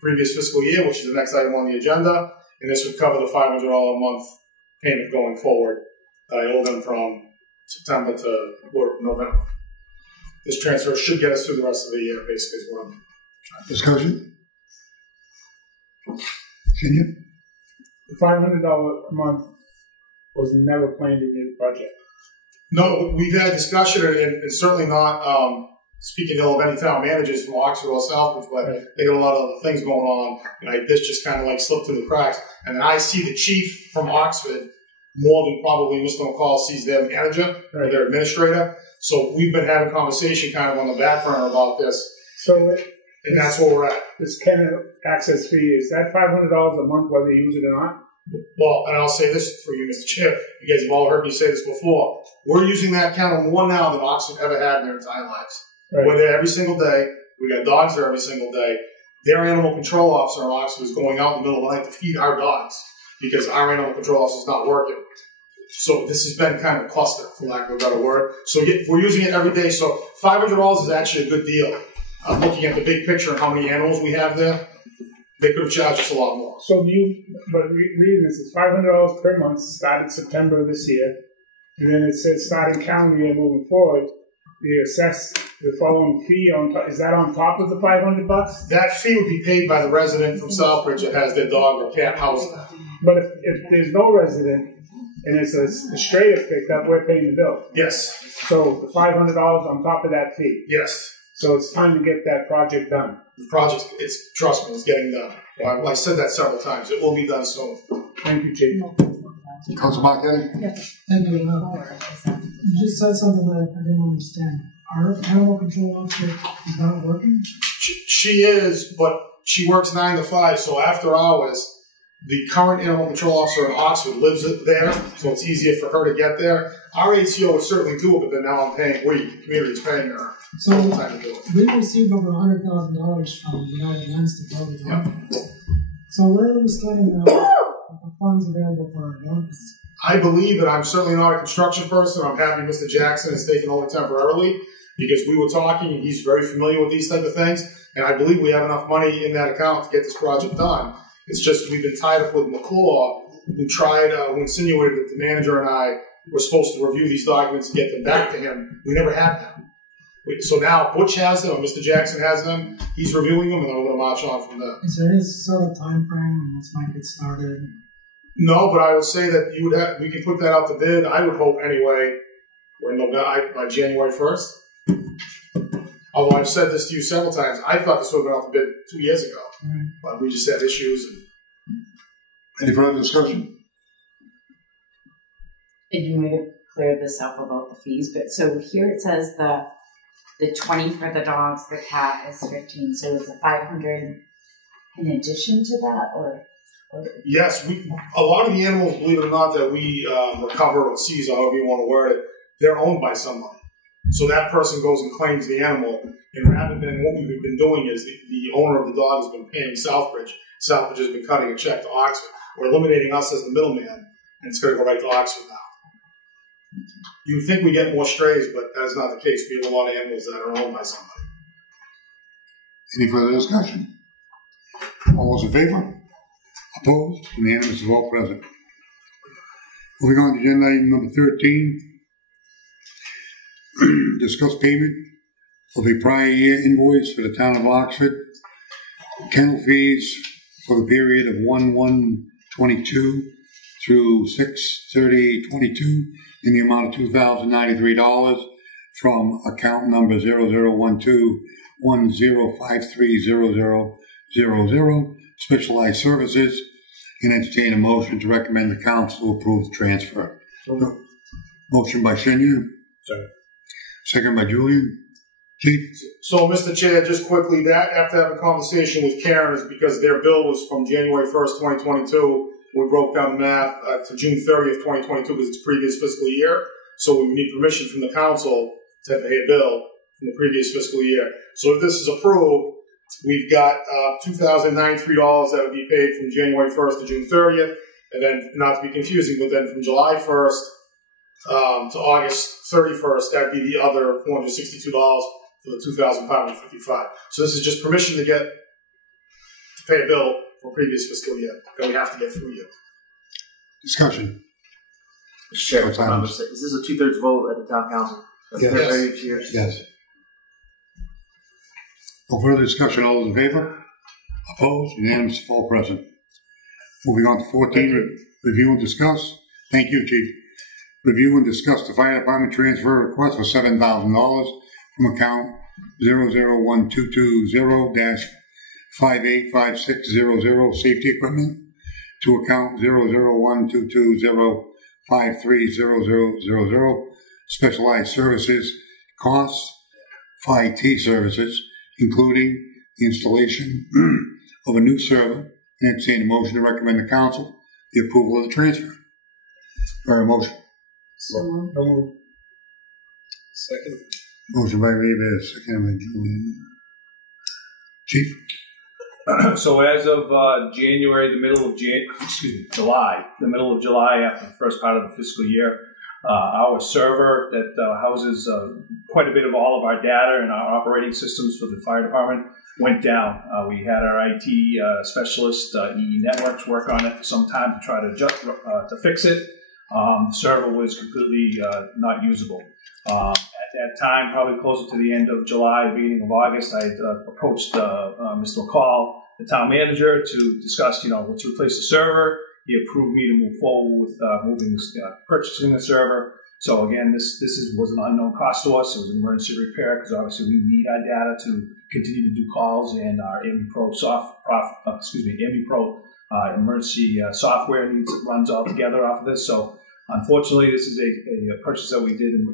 previous fiscal year, which is the next item on the agenda, and this would cover the $500 a month payment going forward. I owe them from September to November. This transfer should get us through the rest of the year, basically, is what I'm trying to do. Discussion? Senior? The $500 a month was never planned in your budget. No, we've had discussion, and certainly not speaking ill of any town managers from Oxford or Southbridge, but they got a lot of other things going on, and this just kind of like slipped through the cracks. And then I see the chief from Oxford more than probably Mr. McCall sees their manager or their administrator. So we've been having conversation kind of on the back burner about this. So and that's where we're at. This kennel access fee, is that $500 a month whether you use it or not? Well, and I'll say this for you, Mr. Chair. You guys have all heard me say this before. We're using that kennel more now than Oxford ever had in their entire lives. Right. We're there every single day. We got dogs there every single day. Their animal control officer in Oxford is going out in the middle of the night to feed our dogs because our animal control officer is not working. So this has been kind of a cluster, for lack of a better word. So we're using it every day. So $500 is actually a good deal. Looking at the big picture and how many animals we have there, they could have charged us a lot more. So reading this, it's $500 per month, started September of this year, and then it says starting calendar year moving forward, you assess the following fee on top. Is that on top of the $500? That fee would be paid by the resident from Southbridge that has their dog or cat house there. But if there's no resident and it's a straight pickup, we're paying the bill. Yes. So the $500 on top of that fee. Yes. So it's time to get that project done. The project, trust me, it's getting done. I said that several times. It will be done soon. Thank you, Chief. Council Marquetti? Yes. Thank you. You just said something that I didn't understand. Our animal control officer is not working? She is, but she works 9 to 5, so after hours, the current animal control officer in Oxford lives there, so it's easier for her to get there. Our ACO would certainly do it, but then now I'm paying, the community's paying her. So time to do it. we received over $100,000 from the United Lands to build it. Yep. So where are we starting the funds available for our youngest? I believe, and I'm certainly not a construction person, I'm happy Mr. Jackson is taking over temporarily, because we were talking, and he's very familiar with these type of things, and I believe we have enough money in that account to get this project done. It's just we've been tied up with McClure, who who insinuated that the manager and I were supposed to review these documents and get them back to him. We never had them. So now Butch has them, or Mr. Jackson has them. He's reviewing them, and then we're going to march on from there. Is there any sort of time frame when this might get started? No, but I would say that we can put that out to bid. I would hope anyway, we're in November, by January 1st. Although I've said this to you several times, I thought this would have been out to bid 2 years ago. Right. But we just had issues. Any further discussion? And you might have cleared this up about the fees, but so here it says the 20 for the dogs, the cat is 15. So is the 500 in addition to that, or? Yes, a lot of the animals, believe it or not, that we recover or seize, or however you want to word it, they're owned by somebody. So that person goes and claims the animal, and rather than what we've been doing is the owner of the dog has been paying Southbridge. Southbridge has been cutting a check to Oxford. We're eliminating us as the middleman, and it's going to go right to Oxford now. You would think we get more strays, but that is not the case. We have a lot of animals that are owned by somebody. Any further discussion? All those in favor? Opposed? Unanimous of all present. Moving on to agenda item number 13. Discuss payment of a prior year invoice for the town of Oxford. Kennel fees for the period of 1/1/22 through 6/30/22 in the amount of $2,093 from account number 001210530000, specialized services, and entertain a motion to recommend the council approve the transfer. Motion by Shenya. Sorry. Second by Julian. Chief? So, Mr. Chair, just quickly, that after having a conversation with Karen is because their bill was from January 1st, 2022. We broke down the math to June 30th, 2022 because it's previous fiscal year. So we need permission from the council to pay a bill from the previous fiscal year. So if this is approved, we've got $2,093 that would be paid from January 1st to June 30th. And then, not to be confusing, but then from July 1st to August 31st, that'd be the other $462 for the $2,555. So this is just permission to pay a bill for previous fiscal year that we have to get through you. Discussion. Mr. Chair, if I'm not mistaken, is this a 2/3 vote at the town council? Yes. Yes. No further discussion. All those in favor? Opposed? Unanimous. All present. Moving on to 14, review and discuss. Thank you, Chief. Review and discuss the fire department transfer request for $7,000 from account 001-220-585600 safety equipment to account 001-220-530000 specialized services costs for IT services, including the installation of a new server. Entertain a motion to recommend to council the approval of the transfer. Or a motion. So moved. No move. Second. Motion by Reva, second by Julian. Chief? So as of July, the middle of July, after the first part of the fiscal year, our server that houses quite a bit of all of our data and our operating systems for the fire department went down. We had our IT specialist, EE Networks, work on it for some time to try to fix it. The server was completely not usable. At that time, probably closer to the end of July, beginning of August, I approached Mr. McCall, the town manager, to discuss, let's replace the server. He approved me to move forward with purchasing the server. So again, this was an unknown cost to us. It was an emergency repair because obviously we need our data to continue to do calls, and our AmbiPro emergency software runs all together off of this. So unfortunately, this is a purchase that we did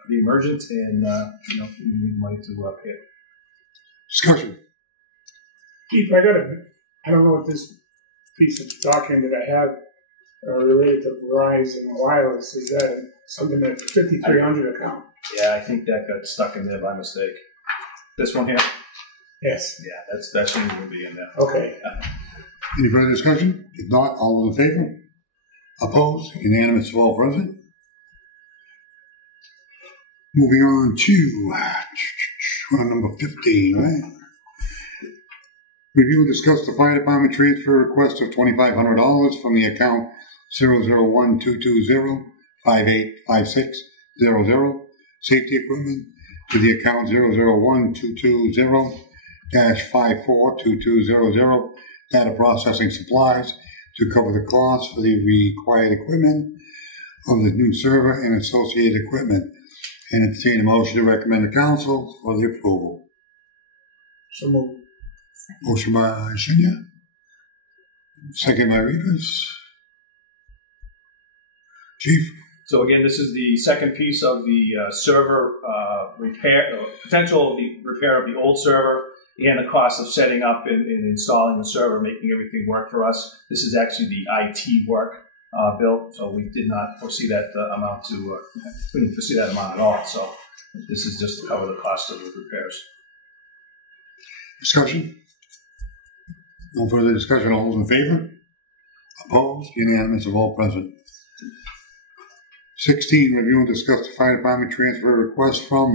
pretty emergent, and we need money to pay it. Discussion. Keith, I don't know what this piece of document that I have related to Verizon Wireless, is that something that 5300 account? Yeah, I think that got stuck in there by mistake. This one here? Yes. Yeah, that shouldn't even be in there. Okay. Any further discussion? If not, all those in favor? Opposed? Unanimous of all present. Moving on to number 15, right? Review and discuss the fire department transfer request of $2,500 from the account 001-220-585600 safety equipment to the account 001-220-542200 data processing supplies to cover the cost for the required equipment of the new server and associated equipment, and entertain a motion to recommend to council for the approval. So moved. Motion by Shinya, second by Rivas. Chief? So again, this is the second piece of the server repair, potential of the repair of the old server, and the cost of setting up and installing the server, making everything work for us. This is actually the IT work bill, so we did not foresee that amount couldn't foresee that amount at all. So this is just to cover the cost of the repairs. Discussion? No further discussion. All those in favor? Opposed? Unanimous of all present. 16, review and discuss the fire department transfer request for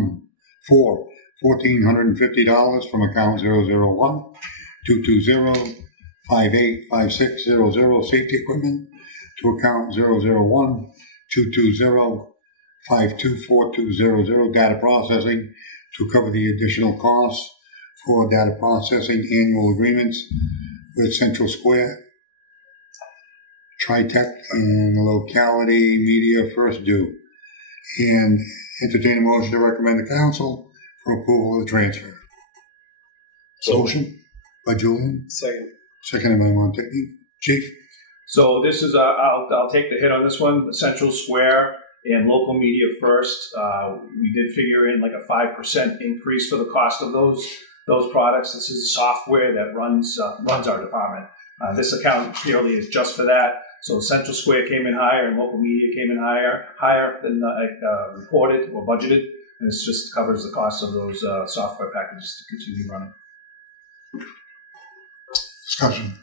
$1,450 from account 001-220-585600 safety equipment to account 001-220-524200 data processing to cover the additional costs for data processing annual agreements with Central Square, Tritech, and the locality media first due, and entertain a motion to recommend to council for approval of the transfer. Motion by Julian. Second. Seconded by Montague. Chief? So this is, I'll take the hit on this one. The Central Square and local media first. We did figure in like a 5% increase for the cost of those products. This is software that runs our department. This account purely is just for that. So Central Square came in higher, and local media came in higher than reported or budgeted. And this just covers the cost of those software packages to continue running. Discussion.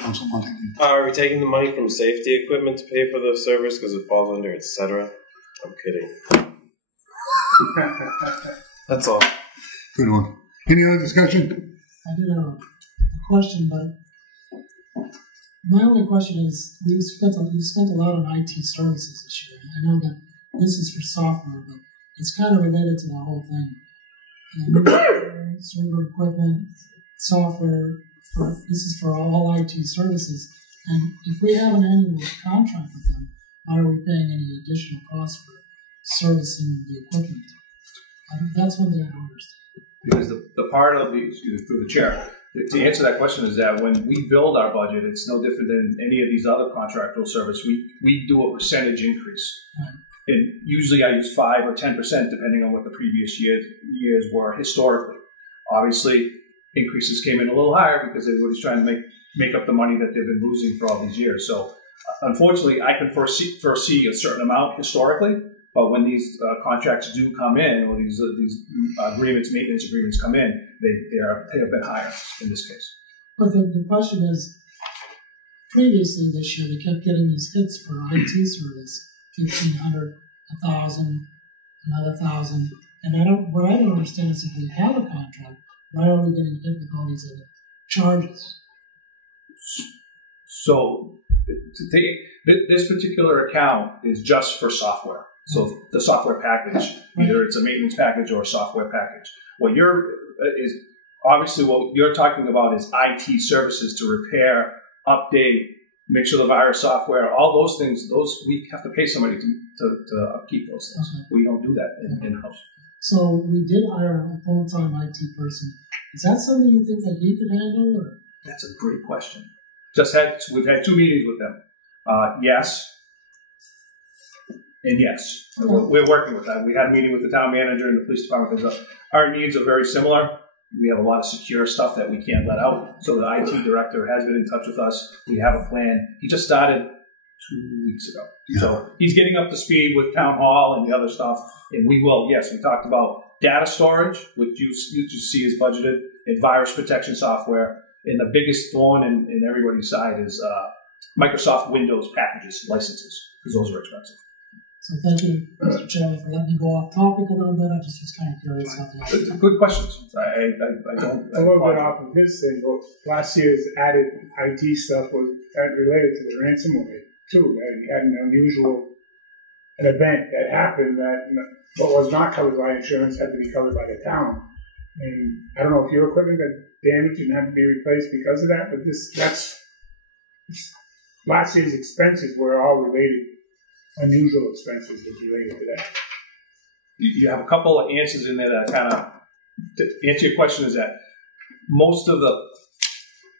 Council Montague. Are we taking the money from safety equipment to pay for the servers because it falls under etc.? I'm kidding. That's all. Good one. Any other discussion? I did have a question, but my only question is, we've spent a lot on IT services this year. I know that this is for software, but it's kind of related to the whole thing. Server equipment, software, this is for all IT services. And if we have an annual contract with them, why are we paying any additional cost for servicing the equipment? That's one thing I don't understand. Because the part of through the chair, to answer that question is that when we build our budget, it's no different than any of these other contractual service. We do a percentage increase. Right. And usually I use 5 or 10% depending on what the previous years were historically. Obviously, increases came in a little higher because everybody's trying to make up the money that they've been losing for all these years. So unfortunately, I can foresee a certain amount historically, but when these contracts do come in, or these maintenance agreements come in, they are a bit higher in this case. But the question is, previously this year, we kept getting these hits for IT service, 1,500, 1,000, another 1,000. And what I don't understand is if we have a contract, why are we getting hit with all these other charges? So this particular account is just for software. So the software package, either it's a maintenance package or a software package. What you're talking about is IT services to repair, update, make sure the virus software, all those things. Those we have to pay somebody to upkeep those things. Okay. We don't do that in-house. So we did hire a full-time IT person. Is that something you think that he could handle? Or? That's a great question. We've had 2 meetings with them. Yes. And yes, we're working with that. We had a meeting with the town manager and the police department because our needs are very similar. We have a lot of secure stuff that we can't let out. So the IT director has been in touch with us. We have a plan. He just started 2 weeks ago. Yeah. So he's getting up to speed with town hall and the other stuff. And we will, yes, we talked about data storage, which you see is budgeted, and virus protection software. And the biggest thorn in everybody's side is Microsoft Windows packages, licenses, because those are expensive. So thank you, Mr. Chairman, for letting me go off topic a little bit. I just was kind of curious about that. Good questions. I don't. A little bit off of his thing, but last year's added IT stuff was related to the ransomware too. We had an event that happened that what was not covered by insurance had to be covered by the town. And I don't know if your equipment got damaged and had to be replaced because of that, but last year's expenses were all related. Unusual expenses was related to that. You have a couple of answers in there that kind of to answer your question is that most of the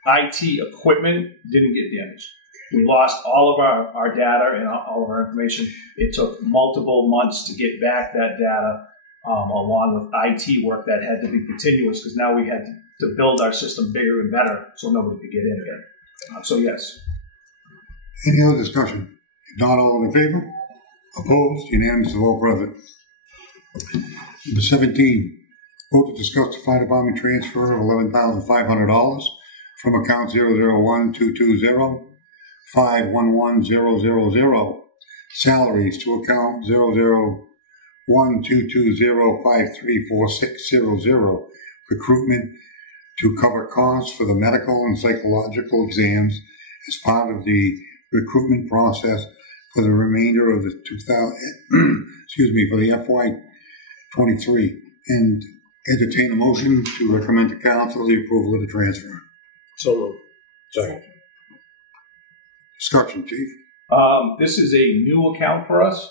IT equipment didn't get damaged. We lost all of our data and all of our information. It took multiple months to get back that data, along with IT work that had to be continuous because now we had to build our system bigger and better so nobody could get in again. So yes. Any other discussion? If not, all in favor? Opposed? Unanimous vote present. Number 17, vote to discuss the fire department transfer of $11,500 from account 001-220-511-000 salaries to account 001-220-534600 recruitment to cover costs for the medical and psychological exams as part of the recruitment process for the remainder of the for the FY23, and entertain a motion to recommend to council the approval of the transfer. So moved. Second. Discussion, Chief. This is a new account for us.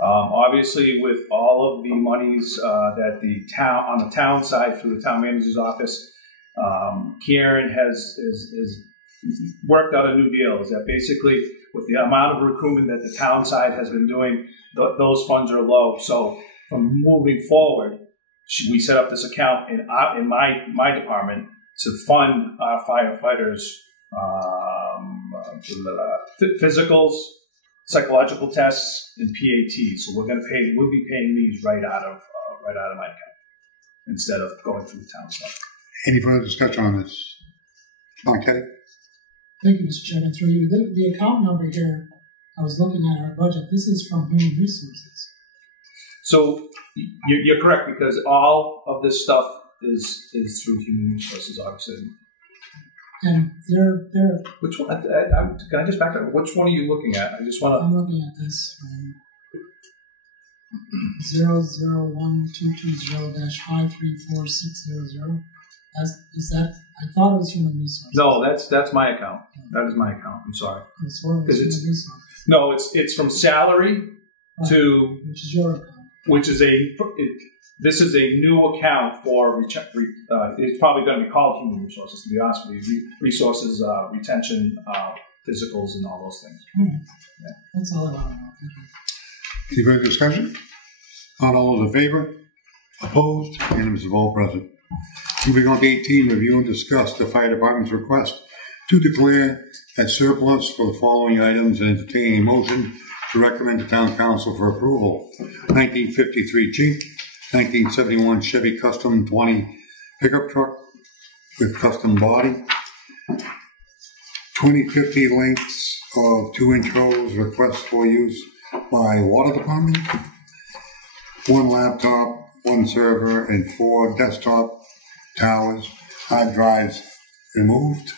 Obviously, with all of the monies that the town on the town side through the town manager's office, Karen has worked out a new deal. Is that basically with the amount of recruitment that the town side has been doing, those funds are low. So from moving forward, we set up this account in my department to fund our firefighters' physicals, psychological tests, and PAT. So we'll be paying these right out of my account instead of going through the town stuff. Any further discussion on this? Okay. Thank you, Mr. Chairman. Through you, the account number here, I was looking at our budget. This is from Human Resources. So you're correct, because all of this stuff is through Human Resources, obviously. And they're which one? Can I just back up? Which one are you looking at? I just want to. I'm looking at this. 001220-534600. Is that? I thought it was Human Resources. No, that's my account. That is my account. I'm sorry. Because it's no, it's from salary to which is your account. Which is this is a new account for it's probably going to be called Human Resources, to be honest with you. Resources, retention, physicals, and all those things. Yeah. That's all I want to know. Thank you. Any further discussion? Not all those in favor? Opposed? Unanimous of all present. Moving on to 18, review and discuss the fire department's request to declare a surplus for the following items and entertain a motion to recommend to town council for approval. 1953 Jeep, 1971 Chevy Custom 20 pickup truck with custom body, 2050 lengths of 2-inch hose request for use by water department, 1 laptop, 1 server, and 4 desktop towers, hard drives removed.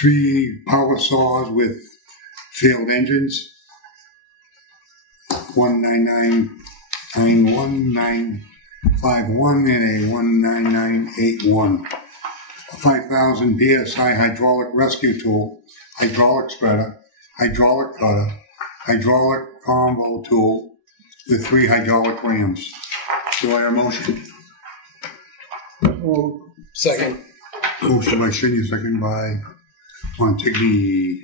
Three power saws with failed engines, 19991 and a 19981. A 5,000 PSI hydraulic rescue tool, hydraulic spreader, hydraulic cutter, hydraulic combo tool with 3 hydraulic rams. Do I hear a motion? Second. Motion by Shinya, second by Montigny.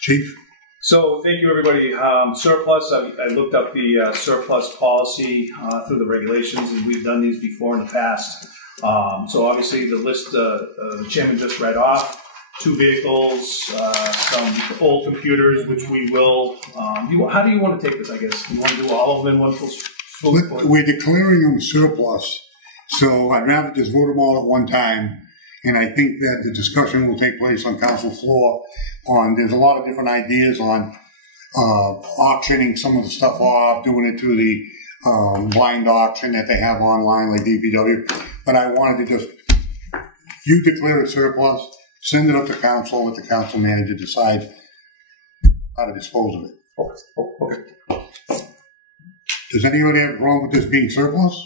Chief? So thank you, everybody. Surplus, I looked up the surplus policy through the regulations, and we've done these before in the past. So obviously the list the chairman just read off, 2 vehicles, some old computers, which we will, how do you want to take this, I guess? Do you want to do all of them in one full? We're declaring them surplus, so I'd rather just vote them all at one time. And I think that the discussion will take place on council floor there's a lot of different ideas on auctioning some of the stuff off, doing it through the blind auction that they have online like DPW. But I wanted to you declare a surplus, send it up to council, let the council manager decide how to dispose of it. Okay. Does anybody have a problem with this being surplus?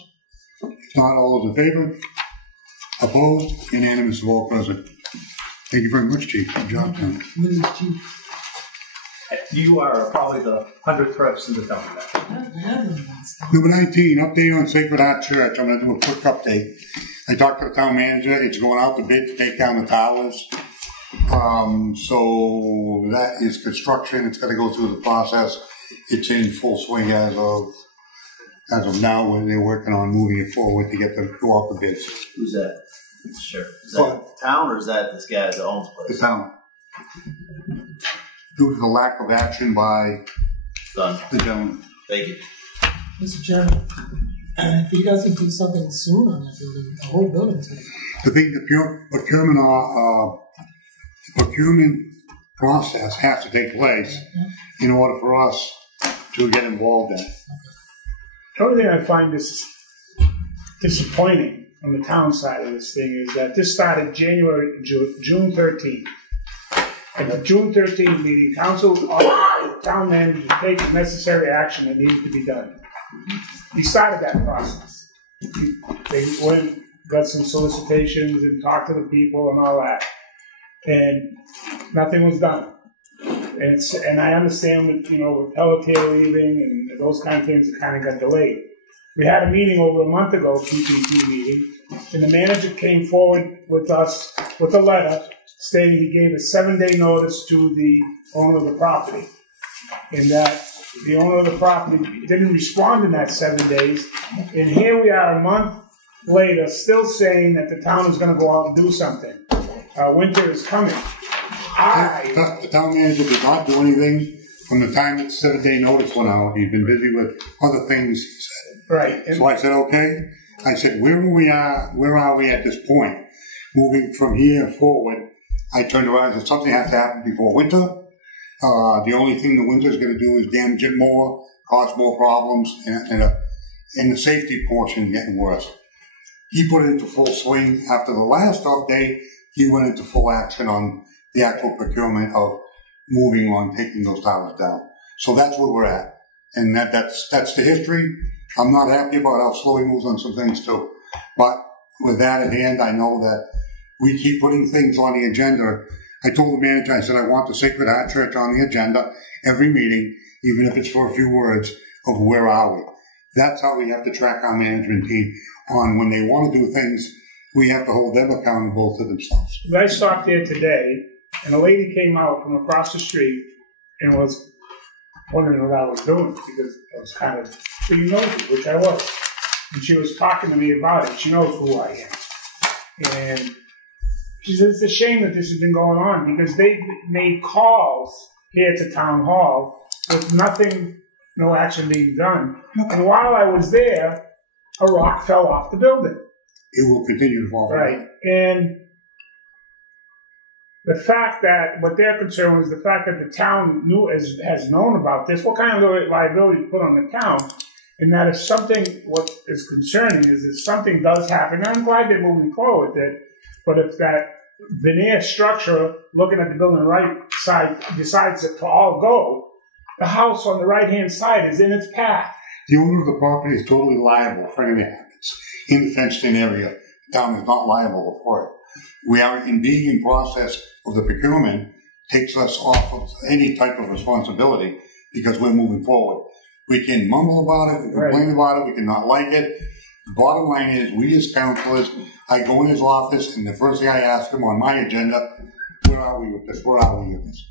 If not, all those in favor? Opposed? Unanimous of all present. Thank you very much, Chief. Good job, Tom. Chief. You are probably the 100th person to tell me that. Number 19, update on Sacred Heart Church. I'm going to do a quick update. I talked to the town manager. It's going out to bid to take down the towers. So that is construction. It's got to go through the process. It's in full swing as of now, when they're working on moving it forward to go out the bids. Who's that? Sure. Is that town, or is that this guy that owns the place? The town. Due to the lack of action by Done. the gentleman. Thank you. Mr. Chairman, if you guys can do something soon on that building, the whole building's going to. The thing, the procurement process has to take place in order for us to get involved in it. The only thing I find disappointing on the town side of this thing is that this started June 13th. At the June 13th meeting, council ordered the town manager to take the necessary action that needed to be done. He started that process. They went, got some solicitations and talked to the people and all that. And nothing was done. And I understand with, with Pelletier leaving and those kind of things, it kind of got delayed. We had a meeting over a month ago, PPP meeting, and the manager came forward with us with a letter stating he gave a 7-day notice to the owner of the property, and that the owner of the property didn't respond in that 7 days, and here we are a month later still saying that the town is going to go out and do something. Winter is coming. The town manager did not do anything from the time that 7-day notice went out. He's been busy with other things, he said. Right. So I said, okay. I said, where are we at this point? Moving from here forward, I turned around and said, something has to happen before winter. The only thing the winter is going to do is damage it more, cause more problems, and the safety portion getting worse. He put it into full swing. After the last update, he went into full action on the actual procurement of moving on, taking those towers down. So that's where we're at. And that's the history. I'm not happy about how slow he moves on some things too. But with that in hand, I know that we keep putting things on the agenda. I told the manager, I said, I want the Sacred Heart Church on the agenda every meeting, even if it's for a few words of where are we. That's how we have to track our management team on when they want to do things. We have to hold them accountable to themselves. I stopped there today, and a lady came out from across the street and was wondering what I was doing because I was kind of pretty nosy, which I was. And she was talking to me about it. She knows who I am. And she says, it's a shame that this has been going on because they made calls here to Town Hall with nothing, no action being done. And while I was there, a rock fell off the building. It will continue to fall. Right. And the fact that what they're concerned was the fact that the town has known about this, what kind of liability put on the town, and that if something, what is concerning is if something does happen, and I'm glad they're moving forward with it, but if that veneer structure, looking at the building on the right side, decides to all go, the house on the right-hand side is in its path. The owner of the property is totally liable for anything that happens in the fenced-in area. The town is not liable for it. We are being in process of the procurement takes us off of any type of responsibility because we're moving forward. We can mumble about it, we can complain about it, we can not like it. The bottom line is, we as councilors, I go in his office and the first thing I ask him on my agenda, where are we with this? Where are we with this?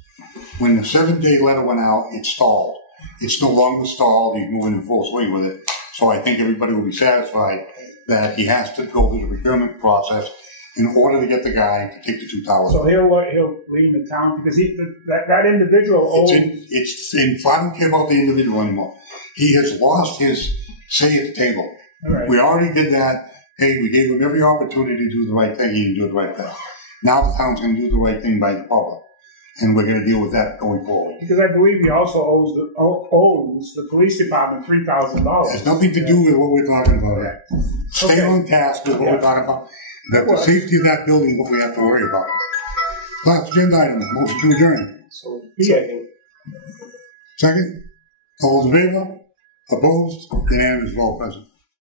When the 7-day letter went out, it stalled. It's no longer stalled. He's moving in full swing with it. So I think everybody will be satisfied that he has to go through the procurement process in order to get the guy to take the 2 towers. So he'll leave the town because that individual owns. I don't care about the individual anymore. He has lost his say at the table. Right. We already did that. Hey, we gave him every opportunity to do the right thing. He didn't do the right thing. Now the town's going to do the right thing by the public. And we're going to deal with that going forward. Because I believe he also owes the police department $3,000. It has nothing to do with what we're talking about here. Stay on task with what we're talking about. That the safety of that building is what we have to worry about. Last agenda item, motion to adjourn. Second. Second? All those in favor? Opposed? Unanimous vote, President.